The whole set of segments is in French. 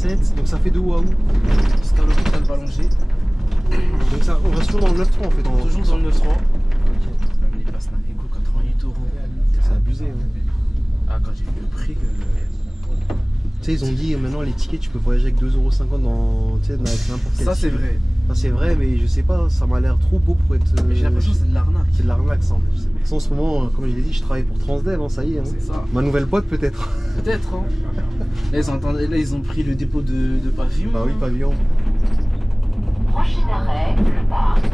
607, donc ça fait de où à où? Jusqu'à l'hôpital Ballanger. Donc ça, on reste toujours dans le 9-3 en fait. Toujours dans le 9-3. Même les passes Navigo, 88 €. C'est abusé. Hein. Ah, quand j'ai vu le prix que. Tu sais, ils ont dit maintenant les tickets, tu peux voyager avec 2,50 € avec n'importe quel. Ça, c'est vrai. Ça, c'est vrai, mais je sais pas, ça m'a l'air trop beau pour être. Mais j'ai l'impression que c'est de l'arnaque. C'est de l'arnaque, ça en fait. Ça, en ce moment, comme je l'ai dit, je travaille pour Transdev, hein, ça y est. Hein. C'est ça. Ma nouvelle boîte, peut-être. Peut-être, hein. Là, ils ont pris le dépôt de pavillon. Bah oui, pavillon. Prochain arrêt, le parc.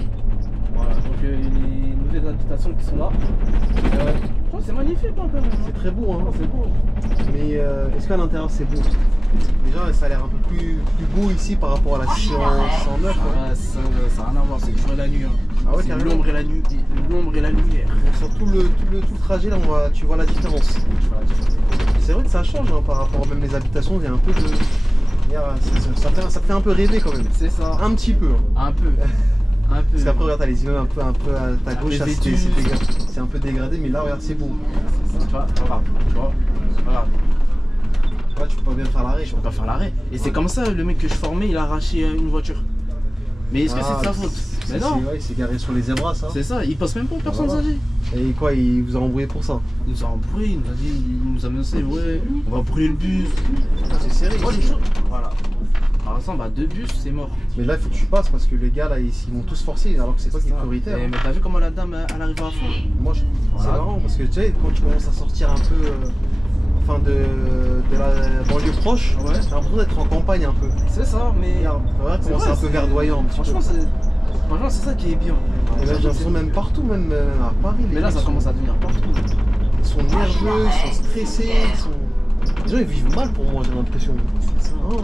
Voilà, donc les nouvelles habitations qui sont là. Oh, c'est magnifique, hein, quand même. C'est très beau, hein. Oh, c'est beau. Mais est-ce qu'à l'intérieur c'est beau? Déjà ça a l'air un peu plus beau ici par rapport à la 609. Ah, ça n'a rien à voir, c'est le jour et la nuit. Hein. Ah ouais, c'est carrément. l'ombre et la nuit, l'ombre et la lumière. Donc sur tout le trajet là, tu vois la différence. C'est vrai que ça change hein, par rapport même les habitations, il y a un peu de. Ça fait un peu rêver quand même. C'est ça. Un petit peu. Hein. Un peu. Un peu. Parce qu'après regarde, t'as les immeubles un peu à ta gauche, vêtus. c'est un peu dégradé, mais là regarde c'est beau. C'est ça. Tu vois, regarde. Là tu peux pas bien faire l'arrêt. Je peux pas faire l'arrêt. Et c'est comme ça, le mec que je formais, il a arraché une voiture. Mais est-ce que c'est de sa faute? Mais non. Il s'est garé sur les zébras ça. C'est ça, il passe même pas aux personnes âgées. Et quoi, il vous a embrouillé pour ça? Il nous a embrouillé, il nous a dit, il nous a menacé, ouais, on va brûler le bus. C'est sérieux. Oh, les choses. Voilà. Par exemple, bah, 2 bus, c'est mort. Mais là il faut que tu passes parce que les gars là ils vont tous forcer alors que c'est toi qui es prioritaire. Mais t'as vu comment la dame elle arrive à fond? Moi c'est marrant parce que tu sais quand tu commences à sortir un peu enfin de la banlieue proche, Ouais. t'as l'impression d'être en campagne un peu. C'est ça, mais. Regarde, c'est vrai, c'est un peu verdoyant. Franchement, c'est ça qui est bien. Et là, j'ai l'impression même partout, même à Paris. Mais là, ça commence à devenir partout. Ils sont nerveux, ils sont stressés, les gens ils vivent mal pour moi, j'ai l'impression. C'est ça. Oh.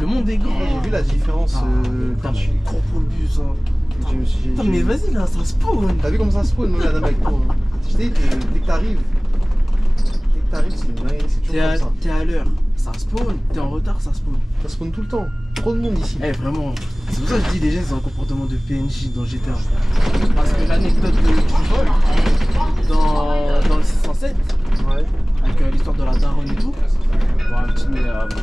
Le monde est grand. J'ai vu la différence Putain, mais il est trop pour le bus. Hein. Putain, mais vas-y là, ça spawn. T'as vu comment ça spawn, la dame avec toi hein. Je t'ai dit, dès que t'arrives, c'est une dinguerie, c'est toujours comme ça. T'es à l'heure, ça spawn. T'es en retard, ça spawn. Ça spawn tout le temps. Trop de monde ici. Eh, vraiment. C'est pour ça que je dis les gens ils ont un comportement de PNJ dans GTA. Parce que l'anecdote du vol dans le 607, Ouais. avec l'histoire de la daronne et tout. Bon,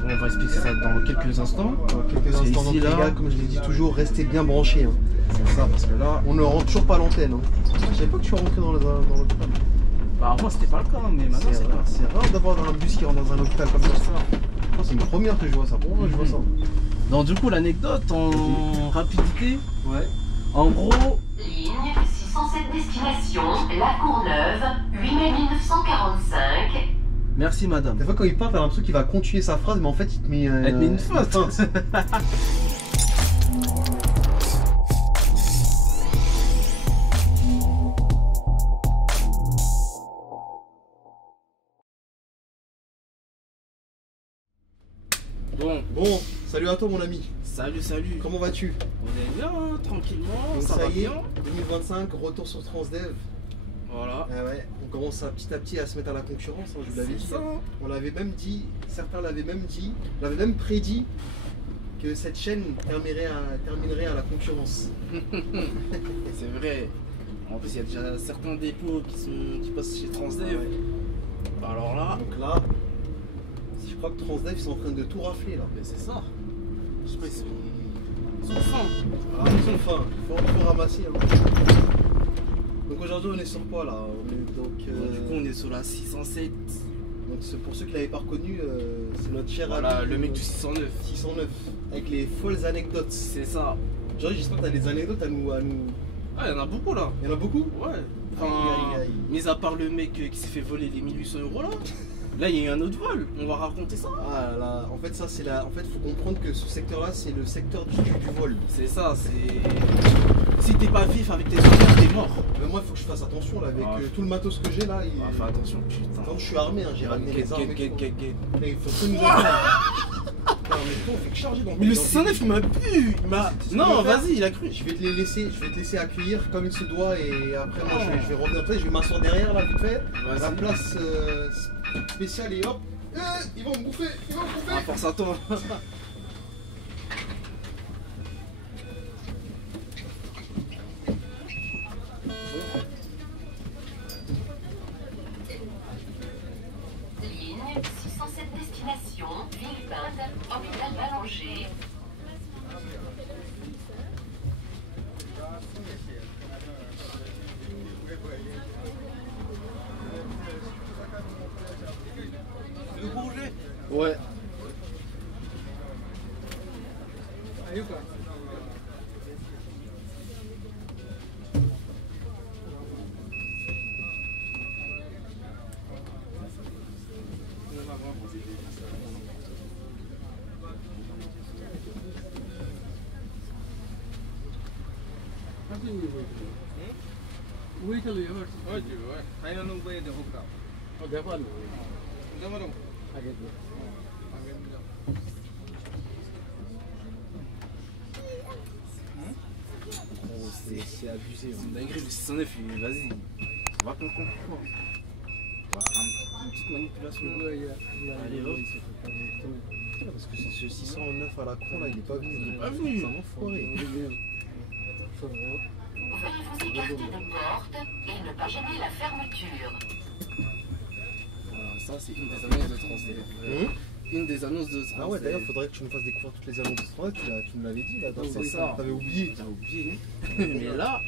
on va expliquer ça dans quelques instants. Dans quelques instants, donc ici, les là. gars, comme je l'ai dit toujours, restez bien branchés. Hein. C'est ça, parce que là. On ne rentre toujours pas à l'antenne. Hein. Je savais pas que tu rentré dans l'hôpital. Bah, avant c'était pas le cas, mais maintenant c'est pas. C'est rare d'avoir un bus qui rentre dans un hôpital comme ça. C'est une première que je vois ça. Pour moi, je vois ça. Donc, du coup, l'anecdote en rapidité. Ouais. En gros. Ligne 607 destination, La Courneuve, 8 mai 1945. Merci madame. Des fois, quand il parle, t'as l'impression qu'il va continuer sa phrase, mais en fait, il te met, Elle te met une faute. Bon, salut à toi, mon ami. Salut. Comment vas-tu? On est bien, hein, tranquillement. Donc, ça va y est, bien. 2025, retour sur Transdev. Voilà. Ah ouais, on commence petit à petit à se mettre à la concurrence, hein, je vous l'avais dit. Ça. On l'avait même dit, certains l'avaient même dit, on l'avait même prédit que cette chaîne terminerait à la concurrence. C'est vrai. En plus, il y a déjà certains dépôts qui passent chez Transdev. Ouais. Alors là. Donc là, je crois que Transdev ils sont en train de tout rafler là. Mais c'est ça. Je sais pas, ils sont fins. Ah, ils sont fins, faut ramasser. Hein. Donc aujourd'hui on est sur quoi là? Du coup, on est sur la 607. Donc pour ceux qui l'avaient pas reconnu, c'est notre cher Voilà, ami, le mec du 609. 609, avec les folles anecdotes. C'est ça. Aujourd'hui j'espère que tu as des anecdotes à nous... Ah, il y en a beaucoup là. Il y en a beaucoup? Ouais. Enfin, Aïe, aïe, aïe. mis à part le mec qui s'est fait voler les 1800 € là. Là, il y a eu un autre vol. On va raconter ça. Ah là, en fait ça c'est la... En fait faut comprendre que ce secteur là c'est le secteur du vol. C'est ça, c'est... Si t'es pas vif avec tes affaires, t'es mort. Mais moi il faut que je fasse attention là avec Ah. tout le matos que j'ai là. Ah, fais attention, putain. Quand je suis armé, hein, j'ai ramené les armes. Get. Mais il faut tout nous avoir. Non mais toi on fait que charger dans Mais le dans- 609 il m'a pu. Il m'a... C'est ce Non, qu'on va faire. vas-y, il a cru. Je vais te laisser accueillir comme il se doit et après moi je vais revenir après, je vais m'asseoir derrière là vite fait. Vas-y. La place spéciale et hop. Ils vont me bouffer, Ah, force à toi. Ligne 607 destination Villepinte, hôpital Ballanger. Ouais. C'est abusé. C'est une dinguerie, le 609, vas-y. On va comprendre pourquoi. On va faire une petite manipulation. Allez hop. Parce que ce 609 à la con là, il est pas venu. Il est pas venu. C'est un enfoiré. Veuillez vous écarter des portes et ne pas gêner la fermeture. Voilà, ça c'est une des annonces de transfert. Une des annonces de transfert. Ah ouais, d'ailleurs, faudrait que tu nous fasses découvrir toutes les annonces de Strada, tu me l'avais dit là. C'est ça. T'avais oublié. T'as oublié. Mais là,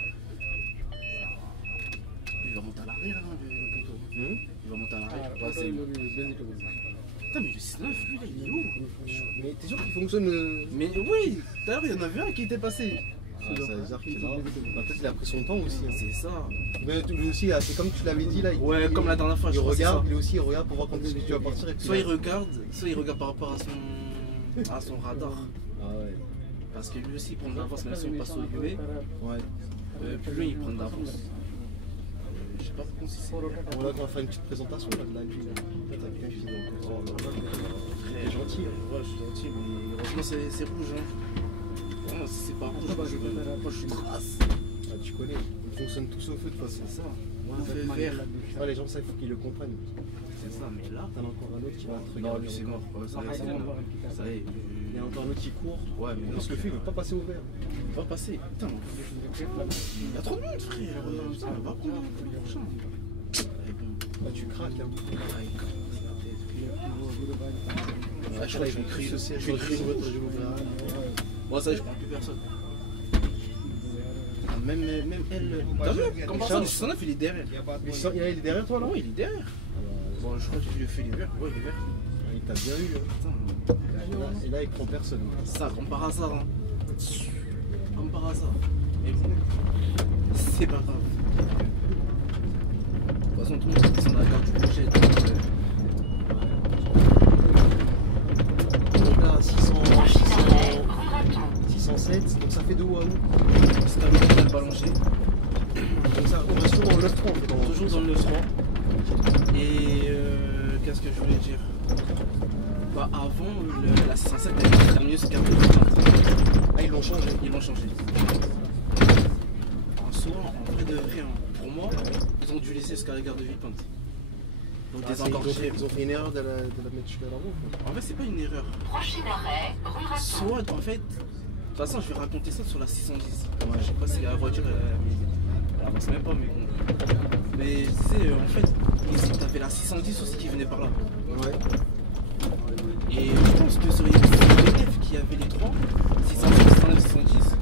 il va monter à l'arrière, hein, le contour. Il va monter à l'arrière. Il va passer. Putain, mais le 609, lui, là, il est où? Mais t'es sûr qu'il fonctionne Mais oui, tout à l'heure, il y en avait un qui était passé. ça veut dire qu'il est là. Peut-être qu'il a pris son temps aussi. Hein. C'est ça. Mais lui aussi, c'est comme tu l'avais dit là. Ouais, comme la dernière fois, il je crois que c'est regarde, ça. lui aussi il regarde pour voir quand est-ce que tu vas partir. Et puis, Soit il regarde par rapport à son radar. Ah ouais. Parce que lui aussi, il prend de l'avance, même si on passe au UV. Ouais. Plus lui, il prend de l'avance. Je sais pas pourquoi si c'est. Bon, là, on va faire une petite présentation là, de la ville. En fait, t'as quelqu'un qui est il est gentil. Hein. Ouais, je suis gentil, mais heureusement, c'est rouge. Hein. Bon, si c'est pas rouge, moi je suis trace. Ah, tu connais, ils fonctionnent tous au feu de toute façon. C'est ça. Moi, fait vert. Ouais, les gens, ça, il faut qu'ils le comprennent. C'est ça, mais là. T'en as encore un autre qui va te Non, regarder. lui, c'est mort. Ouais, ça y est, c'est mort. Ça y est. Il y a encore un autre qui court. Ouais, mais Parce que le feu, il veut pas passer au vert. il va passer. Putain, il y a trop de monde, frère. Putain, va prendre le prochain. Allez, bon. Là, tu craques. Hein. Ah, je crois que je vais crier. Je vais crier votre jeu ouvert. Bon, ça y est, je prends plus personne. Ah, même elle. T'as vu? Comme par ça, le 609 il est derrière. Il est derrière toi là? Oui, il est derrière. Bon, je crois que tu lui as fait les verts. Ouais, il est vert. Il t'a bien eu. Hein. Putain. Et là, il prend personne. Ça, comme par hasard. Hein. Comme par hasard. Mais bon, c'est pas grave. De toute façon, tout le monde sait qu'on a la carte du projet. Donc là, Prochain arrêt, rue Raton. 607, donc ça fait de où à où? C'est un hôpital Ballanger. Donc ça, on reste toujours dans le 9-3 en fait. Toujours dans le 9-3. Et qu'est-ce que je voulais dire? Bah, avant, la 607 elle était terminée sur 4 Ah, ils l'ont changé. Ils l'ont changé. En soi, en vrai de vrai, hein, pour moi, ils ont dû laisser jusqu'à la gare de Villepinte. Donc Ah, désengorger. ils ont fait une erreur de la mettre jusqu'à là-haut. En fait, c'est pas une erreur. Prochain arrêt, rue Raton. Soit, en fait, de toute façon, je vais raconter ça sur la 610. Ouais, je sais pas si la voiture, elle avance même pas, mais bon. Mais tu sais, en fait, ici, t'avais la 610 aussi qui venait par là. Ouais. Et je pense que sur les BNF qui avait les trois, 610, 609, 610,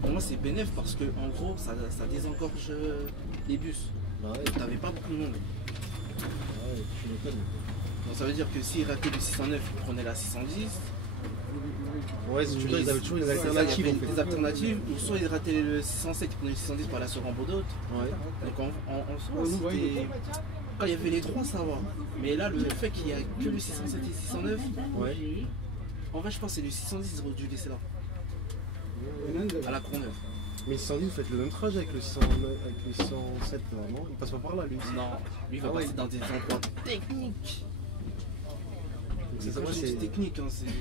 pour moi c'est BNF parce que en gros ça désengorge les bus. Bah ouais. T'avais pas beaucoup de monde. Ah ouais, tu m'étonnes. Donc ça veut dire que s'ils rataient le 609, ils prenaient la 610. Ouais, si tu veux, ils avaient toujours une C'est ça, alternative il y en avait fait. des alternatives, ou soit ils rataient le 607, ils prenaient le 610 pour aller sur Rambo d'autres. Ouais. Donc en soi, c'était. Quand il y avait les trois, ça va. Mais là, le fait qu'il n'y a que le 607 et le 609, Ouais. en vrai, je pense que c'est le 610 qu'ils auraient dû laisser là, à la Courneuve. Mais le 610, vous faites le même trajet avec le 607 là, non? Il passe pas par là lui. Non, lui il va Ah ouais. passer dans des endroits techniques. C'est ça, Quand moi, je dis c'est. technique, hein, c'est. Ligne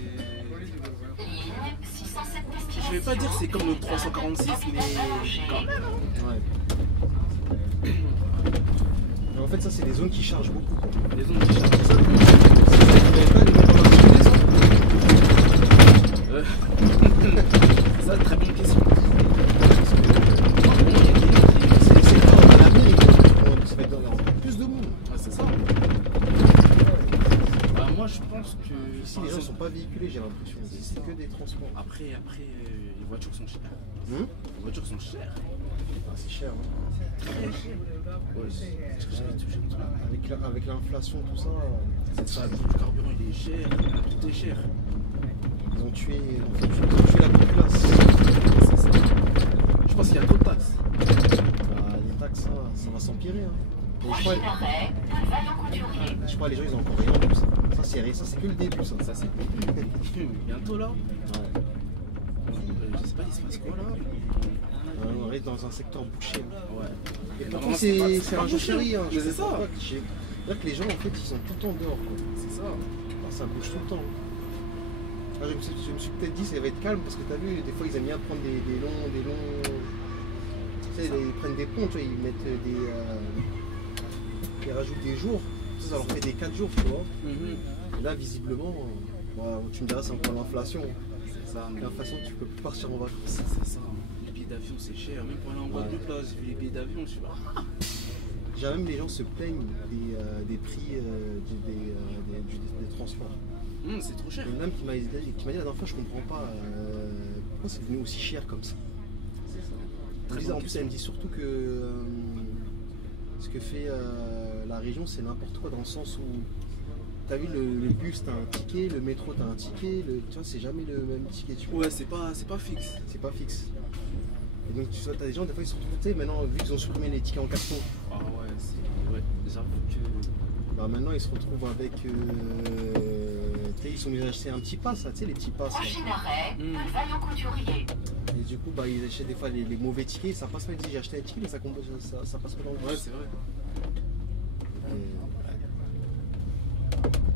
607 destination. Je vais pas dire c'est comme le 346, mais quand même. Ouais. Mais en fait, ça, c'est des zones qui chargent beaucoup. Les zones qui chargent. Ça, vous n'avez pas des moments particuliers, ça? Ça, très bonne question. C'est pas à l'avenir, ça va être encore plus de monde. Ouais, c'est ça. Bah, moi, moi je pense que. Ici, les gens sont pas véhiculés, j'ai l'impression. C'est que des transports. Après, les voitures sont chères. Hum Les voitures sont chères. Ah, c'est cher. Hein. Très cher. Ouais, Est-ce que j'avais touché un truc? avec l'inflation, tout ça, C'est ça, le prix du carburant il est cher, tout est cher. ils ont tué la populace. C'est ça. Je pense qu'il y a trop de taxes. Bah, les taxes, ça va s'empirer. Hein. Et Prochain arrêt, Vaillant Couturier. je crois que les gens ils ont encore rien en plus. Ça c'est que le début ça. Ça c'est bientôt là. Ouais. Je sais pas, il se passe quoi là. On reste dans un secteur bouché. Hein. Ouais. Et pourtant normalement, c'est pas un jeu chéri. Hein. Mais c'est ça. C'est-à-dire que les gens en fait ils sont tout le temps dehors. Quoi. C'est ça. Alors, ça bouge tout le temps. Alors, je me suis peut-être dit ça va être calme parce que t'as vu des fois ils aiment bien prendre des longs. Tu sais, ils prennent des ponts, tu vois, ils mettent ils rajoutent des jours. Ça leur fait des 4 jours, tu vois. Et là visiblement, bah, tu me diras c'est encore l'inflation. C'est ça. L'inflation tu peux plus partir en vacances. C'est ça. Les billets d'avion c'est cher. Même pour aller en Guadeloupe là, j'ai vu les billets d'avion, je sais pas. Déjà même les gens se plaignent des prix des transports. C'est trop cher. Il y a une dame qui m'a dit la dernière fois je comprends pas pourquoi c'est devenu aussi cher comme ça. C'est ça. En plus elle me dit surtout que ce que fait la région c'est n'importe quoi dans le sens où t'as vu le bus t'as un ticket, le métro t'as un ticket, tu vois c'est jamais le même ticket tu vois. Ouais c'est pas fixe. C'est pas fixe. Et donc tu vois t'as des gens des fois ils se retrouvent, tu sais maintenant vu qu'ils ont supprimé les tickets en carton. Ah ouais, j'avoue que. Bah maintenant ils se retrouvent avec tu sais ils sont obligés d'acheter un petit pass, tu sais les petits passes. Prochain arrêt, Vaillant Couturier. Et du coup, bah, ils achètent des fois les mauvais tickets, ça passe pas. Ils disent j'ai acheté un ticket, mais ça passe pas dans le bus. Ouais, c'est vrai.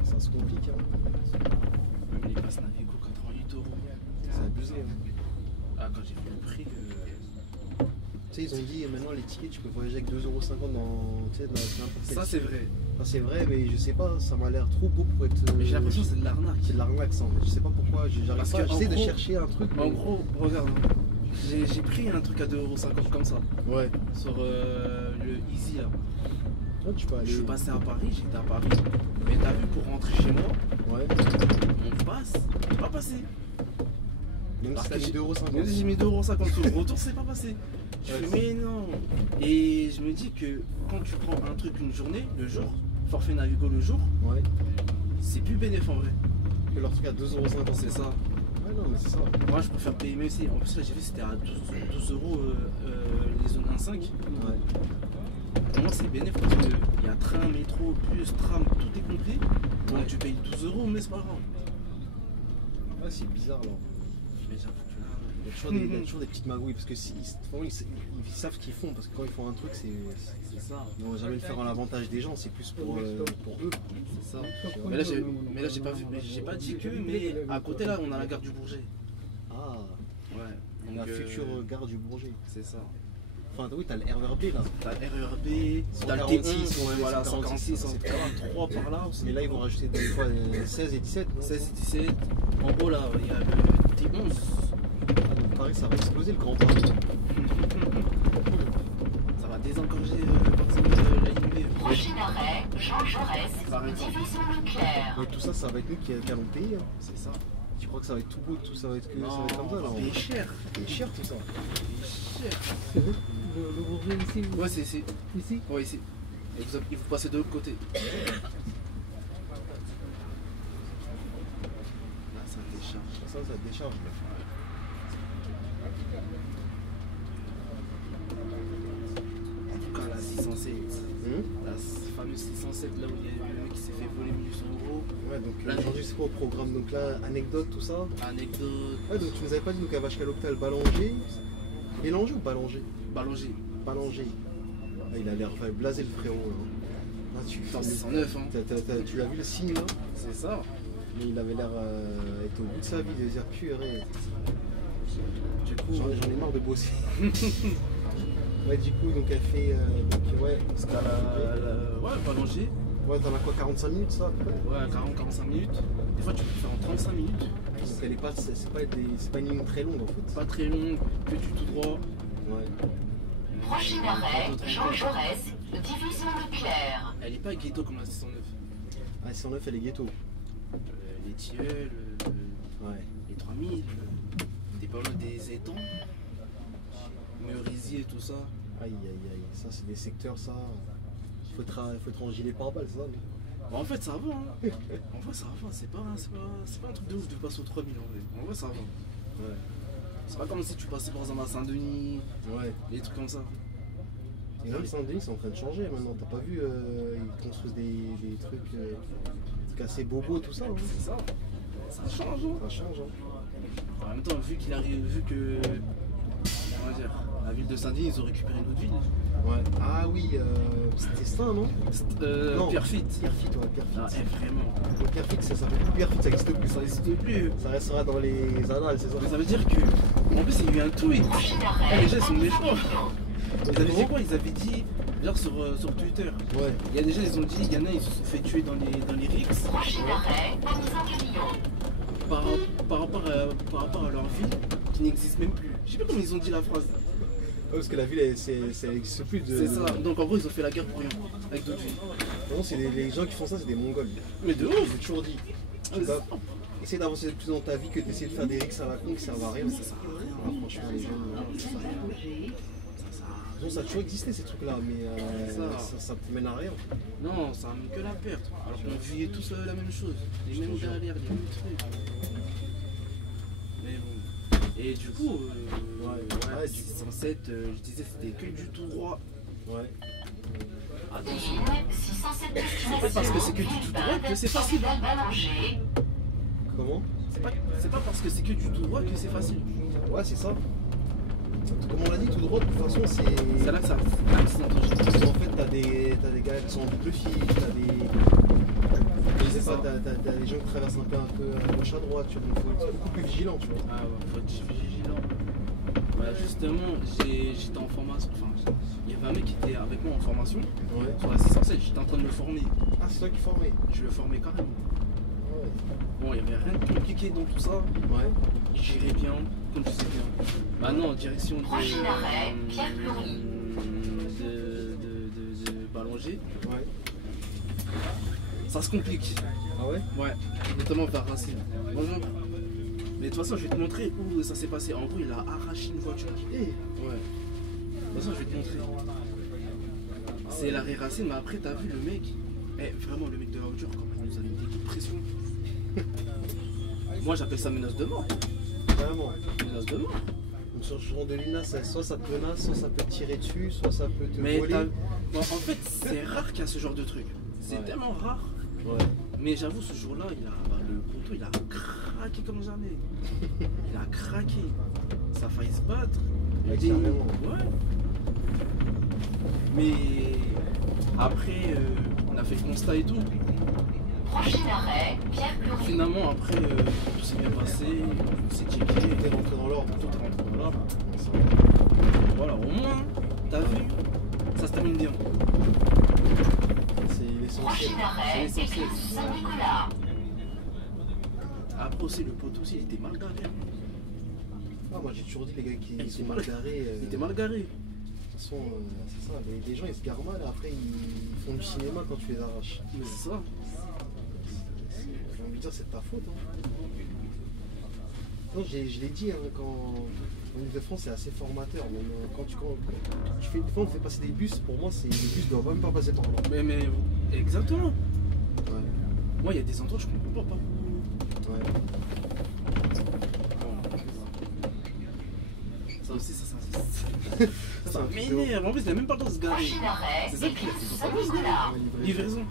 Et ça se complique. Hein. Même les passes Navigo, 88 €. C'est abusé. Hein. Ah, quand j'ai vu le prix. Tu sais, ils ont dit maintenant les tickets, tu peux voyager avec 2,50 € dans n'importe quel. Ça, c'est vrai. Ça, c'est vrai, mais je sais pas, ça m'a l'air trop beau pour être. Mais j'ai l'impression que c'est de l'arnaque. C'est de l'arnaque, ça. En fait. Je sais pas pourquoi. Parce J'arrive pas. J'essaie de gros, chercher un truc. En gros, regarde. J'ai pris un truc à 2,50 € comme ça. Ouais. Sur le Easy là. Toi, tu peux aller. Je suis passé à Paris, j'étais à Paris. Mais t'as vu, pour rentrer chez moi, Ouais. on passe, c'est pas passé. Même si t'as mis 2,50 Même €. si j'ai mis 2,50 € sur le retour, c'est pas passé. Je Ouais, fais, mais non. Et je me dis que quand tu prends un truc une journée, le jour, forfait Navigo le jour, Ouais. c'est plus bénéfique en vrai. Que leur truc à 2,50 €. C'est ça. Ouais, non, mais c'est ça. Moi, je préfère payer même si. En plus, là, j'ai vu c'était à 12 € les zones 1,5. Ouais. Pour moi, c'est bénéfique parce qu'il y a train, métro, bus, tram, tout est compris. Donc, tu payes 12 €, mais c'est pas grave. Ouais, c'est bizarre là. Mais j'avoue que là. Il y a toujours des petites magouilles parce que ils savent ce qu'ils font parce que quand ils font un truc C'est ça. ils vont jamais le faire en l'avantage des gens, c'est plus pour eux. C'est ça. Mais là, j'ai pas vu, j'ai pas dit que, mais à côté là, on a la gare du Bourget. Ah, Ouais. la Donc, future gare du Bourget. C'est ça. Enfin oui t'as le RERB là. T'as le RERB, t'as le 146, T11, ouais, voilà, 146, 143 par là aussi. Mais là ils vont rajouter des fois 16 et 17 non 16 et 17. En haut là, il y a le T11. Ah, donc pareil ça va exploser le Grand Paris. Ça va désengorger par exemple la ligne B. Prochain arrêt, Jean Jaurès, Par exemple. division Leclerc. Mais tout ça ça va être nous qui allons payer. Hein. C'est ça. Tu crois que ça va être tout beau, tout ça va être que ça va être comme ça là. On va payer cher. C'est cher tout ça. Cher. Le Bourget ici Ouais, c'est Ici ouais, ici. Et vous passez de l'autre côté. Là, ça décharge. Ça décharge. En tout cas, la 607. La fameuse 607, là où il y a le mec qui s'est fait voler 1800 €. Ouais, donc Là, aujourd'hui c'est quoi au programme? Donc là, anecdote, tout ça. Anecdote. Ouais, donc tu nous avais pas dit qu'à Vache à l'hôpital Ballanger. Bélanger ou Ballanger? Ballanger. Ballanger. Ah, il a l'air blasé le frérot. Là. Ah, Putain, c'est 109, hein. Tu as vu le signe là? C'est ça. Mais il avait l'air être au bout de sa vie, de dire purée. Du coup, J'en ai marre de bosser. Ouais, du coup, donc elle fait. Donc, ouais, parce qu'à ouais, Ballanger. Ouais, t'en as quoi, 45 minutes ça à peu près? Ouais, 40-45 minutes. Des fois, tu peux le faire en 35 minutes. Donc elle est pas, c'est pas une ligne très longue en fait. Pas très longue, que du tout droit. Ouais. Prochain arrêt, Jean Jaurès, division Leclerc. Elle est pas ghetto comme la 609. Ah, 109 elle est ghetto. les tilleuls, Ouais. les 3000, t'es pas loin des étangs, Merisier, tout ça. Aïe, aïe, aïe. Ça, c'est des secteurs, ça. Faut être en gilet pare-balles, ça. Bah, en fait, ça va. Hein. En vrai, ça va. C'est pas un truc de ouf de passer aux 3000 en vrai. En vrai, ça va. Ouais. C'est pas comme si tu passais par exemple à Saint-Denis, Ouais. des trucs comme ça. Et même Saint-Denis, c'est en train de changer maintenant. T'as pas vu, ils construisent des trucs assez bobos, tout ça. Hein. C'est ça. Ça change. Hein. Ça change. Hein. En même temps, vu que. Comment dire, la ville de Saint-Denis, ils ont récupéré une autre ville. Ouais. Ah oui, c'était ça, non? Non. Pierrefitte. Pierrefitte, ouais, Pierrefitte. Ah, vraiment. Le Pierrefitte, ça s'appelle plus Pierrefitte, ça existe plus. Ça n'existe plus. Ça restera dans les annales, c'est ça? Mais ça veut dire que. En plus, il y a eu un tweet. Les gens, ils sont méchants. Ils avaient dit quoi? Ils avaient dit. Genre sur Twitter. Ouais. Il y a des gens, ils ont dit, il y en a, ils se sont fait tuer dans les rixes. Par rapport à leur ville qui n'existe même plus. Je sais pas comment ils ont dit la phrase. Ouais, parce que la ville, ça n'existe plus. C'est ça. Donc en gros, ils ont fait la guerre pour rien. Avec d'autres villes. Non, c'est les gens qui font ça, c'est des Mongols. Mais de Je ouf. l'ai toujours dit. Tu vas essayer d'avancer de plus dans ta vie que d'essayer de faire des rixes à la con qui servent à rien. Ça sert à rien. Ah, franchement, les gens. Ça sert à rien. Ça sert à rien. Bon, ça a toujours existé ces trucs-là, mais ça te mène à rien. Non, ça amène que la perte. Alors qu'on vivait tous la même chose. Les mêmes galères, les mêmes trucs. Mais bon. Et du coup, Ouais, du coup. 607, je disais, c'était que du tout droit. Ouais. Attention. C'est pas parce que c'est que du tout droit que c'est facile. Comment? C'est pas parce que c'est que du tout droit que c'est facile. Ouais, c'est ça. Comme on l'a dit, tout droit, de toute façon, c'est. C'est là que ça accident. Parce qu'en fait, t'as des gars qui sont en double fil, t'as des. Je sais pas, t'as des gens qui traversent un peu à gauche à droite, tu vois, donc faut être beaucoup plus vigilant, tu vois. Ah ouais, faut être vigilant. Bah justement, j'étais en formation, enfin, il y avait un mec qui était avec moi en formation, Ouais. sur la 607, j'étais en train de le former. Ah, c'est toi qui formais? Je le formais carrément. Ouais. Bon, il n'y avait rien de compliqué dans tout ça. Ouais. Il gérait bien, comme tu sais bien. Maintenant, en direction de Ballanger, Ouais. ça se complique. Ah ouais? Ouais, notamment vers Racine. Bonjour. Mais de toute façon, je vais te montrer où ça s'est passé. En gros, il a arraché une voiture. Eh. Ouais. De toute façon, je vais te montrer. C'est l'arrêt Racine, mais après, t'as vu le mec. Eh, vraiment, le mec de la voiture, quand il nous a mis des coups de pression. Moi, j'appelle ça menace de mort. Vraiment. Menace de mort. Donc sur ce genre de ligne là, soit ça te menace, soit ça peut te tirer dessus, soit ça peut te Mais voler. bon, en fait, c'est rare qu'il y a ce genre de truc. C'est Ouais. tellement rare. Ouais. Mais j'avoue, ce jour-là, le poteau, il a craqué comme jamais. Il a craqué. Ça a failli se battre. Ouais, Des- carrément. Ouais. Mais après, on a fait le constat et tout. Prochain arrêt, Pierre-Curie. Finalement, après, tout s'est bien passé. On s'est checké. T'es rentré dans l'ordre. Tout est rentré dans l'ordre. Voilà, au moins, t'as vu, ça se termine bien. C'est l'essentiel. Prochain arrêt, C'est essentiel. église Saint-Nicolas. Après aussi, le poteau aussi, il était mal garé. Ah, moi j'ai toujours dit les gars qui Il sont était mal garés. Il était mal garé. De toute façon, c'est ça, les gens ils se garent mal, après ils font du cinéma quand tu les arraches. Mais c'est ça. J'ai envie de dire, c'est de ta faute. Hein. Non, je l'ai dit, hein, quand en Ile-de-France c'est assez formateur. Même, quand tu fais, des fois on fait passer des bus, pour moi les bus ne doivent même pas passer par là. Mais exactement. Ouais. Moi, il y a des endroits, je comprends pas. Ouais. Ça aussi, ça C'est un truc de m'énerve. En plus, il n'a même pas le temps de se garer. Prochain arrêt, C'est ça qui église est Saint-Nicolas. ouf. Livraison.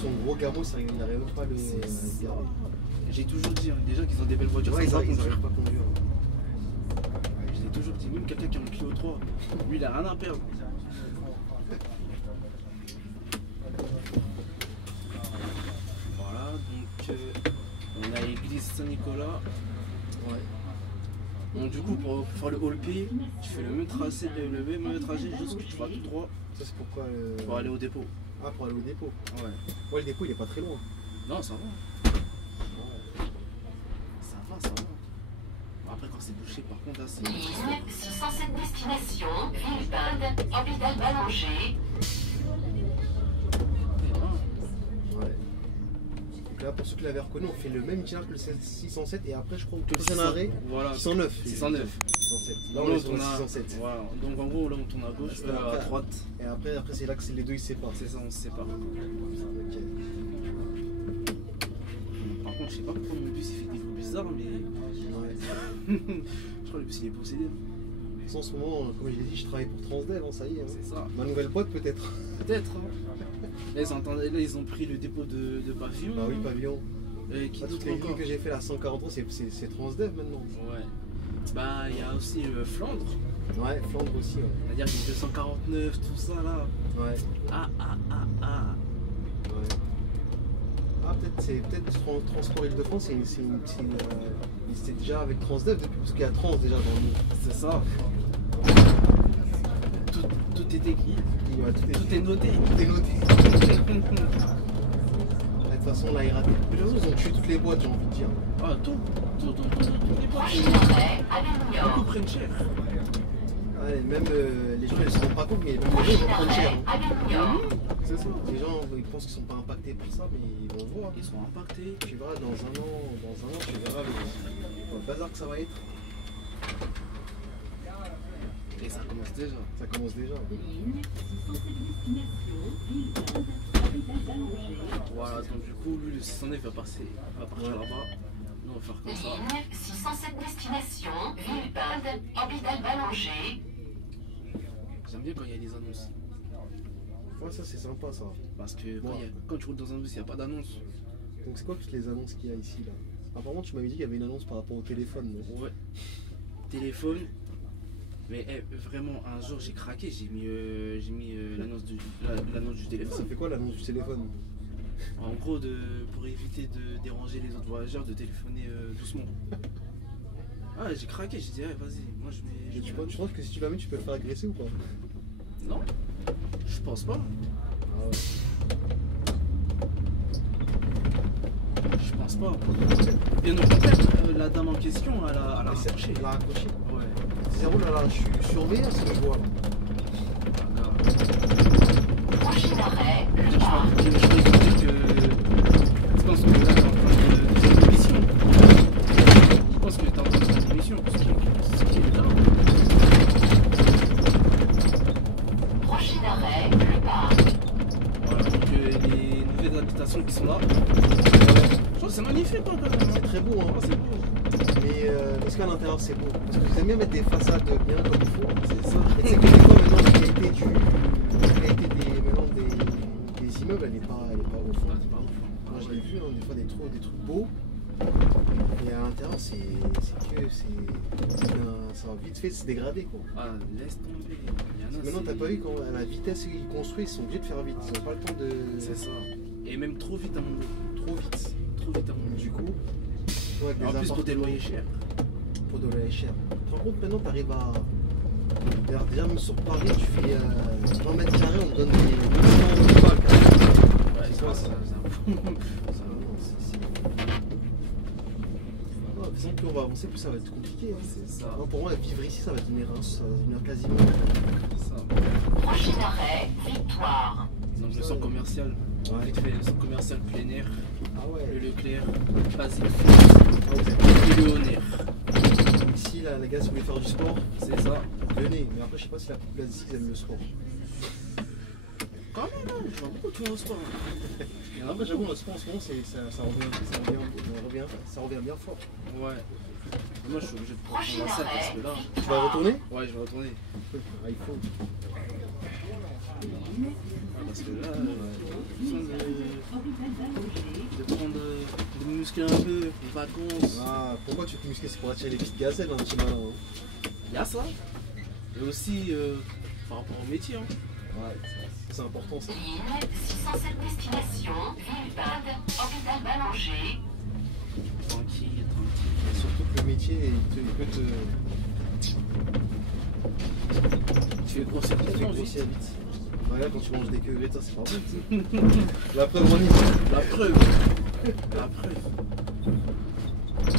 Son gros gamin, ça, il n'arrive pas à le C'est garer. J'ai toujours dit, hein, les gens qui ont des belles voitures, Ouais, ils ça va n'arrivent conduire. pas à conduire. Je l'ai toujours dit, même quelqu'un qui a un Clio 3, lui, il a rien à perdre. Voilà, donc on a l'église Saint-Nicolas. Ouais. Donc du coup, pour faire le hall P, tu fais le même tracé, le même trajet, juste que tu vas tout droit Ça c'est pourquoi. pour aller au dépôt. Ah, pour aller au dépôt. Ouais. Ouais, le dépôt il est pas très loin. Non, ça va. Ouais. Ça va. Bon, après, quand c'est bouché, par contre, là, c'est. Ligne 607 destination, Villepinte, Hôpital Ballanger. Ouais. Donc là, pour ceux qui l'avaient reconnu, on fait le même itinéraire que le 607 et après, je crois, au Que le prochain 600, arrêt, voilà, 609. 609. 607. Là, on est sur le 607. Voilà. Donc en gros, là on tourne à gauche, à droite. Et après c'est là que les deux ils se séparent. C'est ça, on se sépare. Ok. Par contre, je sais pas pourquoi mon bus il fait des bruits bizarres, mais. Ouais. Je crois que le bus il est possédé. En ce moment, comme je l'ai dit, je travaille pour Transdev, hein, ça y est. Hein. C'est ça. Ma nouvelle boîte peut-être. Peut-être. Hein. Là, ils ont pris le dépôt de pavillon. Bah oui, pavillon. Qui Toutes d'autre les encore lignes que j'ai fait à 140 ans, c'est Transdev maintenant. Ouais. Bah, il y a aussi Flandre. Ouais, Flandre aussi. Ouais. C'est-à-dire les 249, tout ça là. Ouais. Ah. Ouais. Ah, peut-être Transport Île-de-France, c'était déjà avec Transdev depuis, parce qu'il y a Trans déjà dans le monde. C'est ça. Tout est écrit. Ouais, Tout est noté. Tout est noté. De toute façon, la RATP, ils ont tué toutes les boîtes, j'ai envie de dire. Ah, tout. Les boîtes, Prochain arrêt, Avignon. beaucoup prennent cher. Ouais, même les gens ils se rendent pas compte, mais même les gens ils vont prendre cher. Hein. Avignon. C'est ça. Les gens ils pensent qu'ils sont pas impactés par ça, mais ils vont le voir. Ils sont impactés. Tu verras dans un an, tu verras le bazar que ça va être. Et ça commence déjà. Ça commence déjà. Voilà, donc du coup, lui, le 609 va partir là-bas. Nous, on va faire comme ça. Ligne 607 destination, Villepinte, Hôpital Ballanger. J'aime bien quand il y a des annonces. Ouais, ça c'est sympa ça. Parce que Ouais. quand tu roules dans un bus, il n'y a pas d'annonce. Donc c'est quoi toutes les annonces qu'il y a ici là? Apparemment tu m'avais dit qu'il y avait une annonce par rapport au téléphone. Non? Ouais. Téléphone. Mais vraiment, un jour, j'ai craqué. J'ai mis l'annonce du Ça téléphone. fait quoi l'annonce du téléphone? En gros, pour éviter de déranger les autres voyageurs, de téléphoner doucement. Ah, j'ai craqué. J'ai dit, ah, vas-y, moi je mets. Et tu penses que si tu la mets tu peux te faire agresser ou pas? Non, je pense pas. Ah ouais. Je pense pas. Bien au contraire, la dame en question, elle a raccroché. Elle a raccroché. Ouais. C'est zéro là, je suis sur V, c'est ce que je vois là. Prochain arrêt, Je Le Parc. pense que je pense que là, t'es en train de faire une mission. Je pense que t'es en train de faire une mission. Ce qui est là. Prochain arrêt, Le Parc. Voilà, donc les nouvelles habitations qui sont là. Je trouve que c'est magnifique quoi, quand même. C'est très beau, hein. C'est beau. Mais est-ce qu'à l'intérieur c'est beau? Parce que vous aimez bien mettre des façades bien comme il faut. C'est ça. Et tu sais que des fois maintenant la qualité des immeubles elle est pas ouf. Ah, Hein. c'est pas ouf. Moi je l'ai vu, hein, des fois des trucs beaux. Et à l'intérieur ça va vite fait se dégrader quoi. Ah, laisse tomber. Il y en a, Maintenant t'as c'est- pas vu quand à la vitesse où ils construisent, ils sont obligés de faire vite. Ils n'ont pas le temps de. C'est ça. Et même trop vite à mon goût. Trop vite. Trop vite à mon goût. Du coup, avec des En plus, pour des appartements- loyers chers. pour de la cher. Tu te rends compte maintenant, tu arrives à. D'ailleurs, déjà, même sur Paris, tu fais 20 mètres carrés, on te donne des 200 balles carrément. Ouais, C'est quoi ça? ça. Ah non, non, de toute façon, plus on va avancer, plus ça va être compliqué. Hein. C'est ça. Non, pour moi, vivre ici, ça va devenir quasiment. C'est ça. Prochain arrêt, Victoire. Donc le centre commercial. Ouais. Vite fait, le centre commercial plein air. Ah Le ouais. Leclerc. Basile. Ah, Et le Honor. ici, là, les gars, si vous voulez faire du sport, C'est ça. venez. Mais après, je sais pas si la population ici, ils aiment le sport. Quand même, hein, je vois beaucoup de tout au sport. Il y en a Après, beaucoup. j'avoue, le sport en ce moment, ça revient bien fort. Ouais. Moi, je suis obligé de prendre Prochain la salle parce arrêt, que là. Tu vas retourner? Ouais, je vais retourner. Ah, il faut. Ah, parce que là, besoin de prendre, de me muscler un peu, les vacances. Ah, pourquoi tu te muscles? C'est pour attirer les petites gazelles, un petit malin. Hein. Il y a ça. Et aussi par rapport au métier. Hein. Ouais, c'est important ça. Ligne 607 destination, Villepinte, Hôpital Ballanger. Tranquille. Et surtout que le métier, il peut te Tu fais grossir ton fait temps grossir vite. vite. Ouais, là, quand tu manges des queues ça c'est pas bon. La preuve en est. La preuve. La preuve.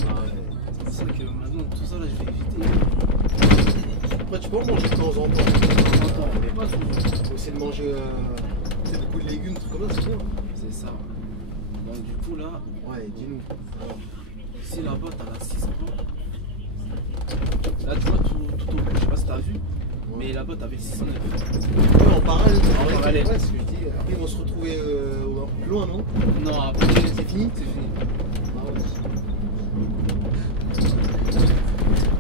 Ah ouais. C'est pour ça que maintenant, tout ça là, je vais éviter. Après, tu peux en manger de temps en temps. Attends, mais pas souvent. Tu peux essayer de manger beaucoup de légumes, trucs comme ça, c'est bon. C'est ça. Donc du coup là, Ouais, dis-nous. ici là-bas t'as la 620. Là tu vois tout au bout, je sais pas si t'as vu, mais là-bas t'avais le 609. Ouais, en parallèle. En parallèle. Ouais, ce que je dis. Après, ils vont se retrouver un peu plus loin, non? Non, après C'est fini? c'est fini. Ah ouais.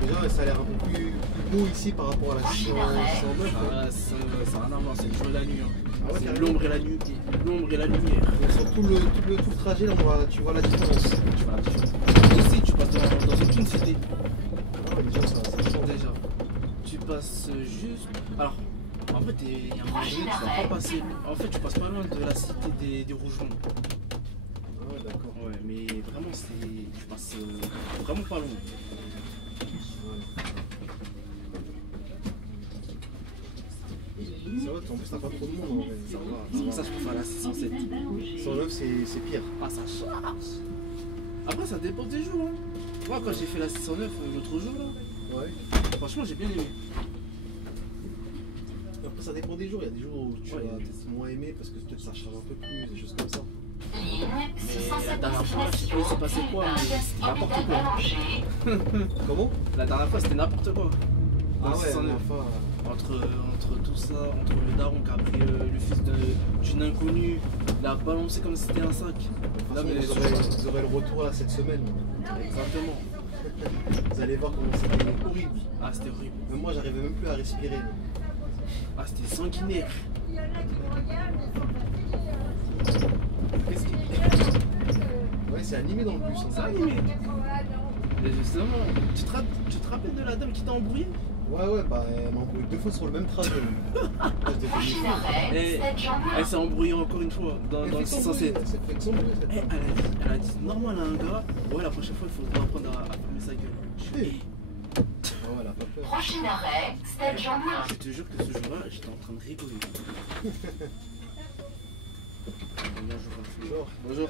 Déjà, ça a l'air un peu plus beau ici par rapport à la 609. Ah, ça n'a rien à voir, c'est le jour et la nuit. Hein. Ah ouais, C'est carrément. l'ombre et la lumière. Et sur tout le trajet, là, tu vois la différence. Tu vois la différence. Ici, tu passes dans aucune cité. Ah, déjà, ça change. Déjà, tu passes juste. Alors, en fait, il y a un moment donné, tu vas pas passer. En fait, tu passes pas loin de la cité des Rougemont. Ah ouais, d'accord. Ouais, mais vraiment, tu passes vraiment pas loin. Ça va, en plus, t'as pas trop de monde en vrai. Ça va. C'est pour ça que je préfère la 607. 109, c'est pire. Ah, ça charge. Après, ça dépend des jours. Hein. Moi, quand j'ai fait la 609 l'autre jour, là, Ouais. franchement, j'ai bien aimé. Après, ça dépend des jours. Il y a des jours où tu Ouais. vas peut-être moins aimer parce que peut-être ça charge un peu plus, des choses comme ça. Ligne Mais la 607 dernière fois, je sais pas il s'est passé quoi, mais n'importe quoi. Comment? La dernière fois, c'était n'importe quoi. Ah Dans ouais, 609. la dernière fois. Entre tout ça, entre le daron qui a pris le fils d'une inconnue, il a balancé comme si c'était un sac. Là, mais Vous aurez le retour là cette semaine. exactement. Vous allez voir comment c'était horrible. Ah, c'était horrible. Même moi, j'arrivais même plus à respirer. Ah, c'était sanguinaire. Qu'est-ce qu'il Ouais, c'est animé dans le bus. C'est Hein. animé. Mais justement, tu te rappelles de la dame qui t'a embrouillé? Ouais, bah, elle m'a embrouillé 2 fois sur le même trajet. Je t'ai fait Prochain une arrêt, Et Stade Jean-Louis. elle s'est embrouillée encore une fois dans le 607. C'est fait exambouiller, cette Elle femme. a dit normal à un gars, ouais la prochaine fois il faudra apprendre à fermer sa gueule. Je fais, Ah ouais, elle a pas peur. Prochain arrêt, Stade Jean-Louis. je te jure que ce jour-là, j'étais en train de rigoler. Bonjour. Bonjour.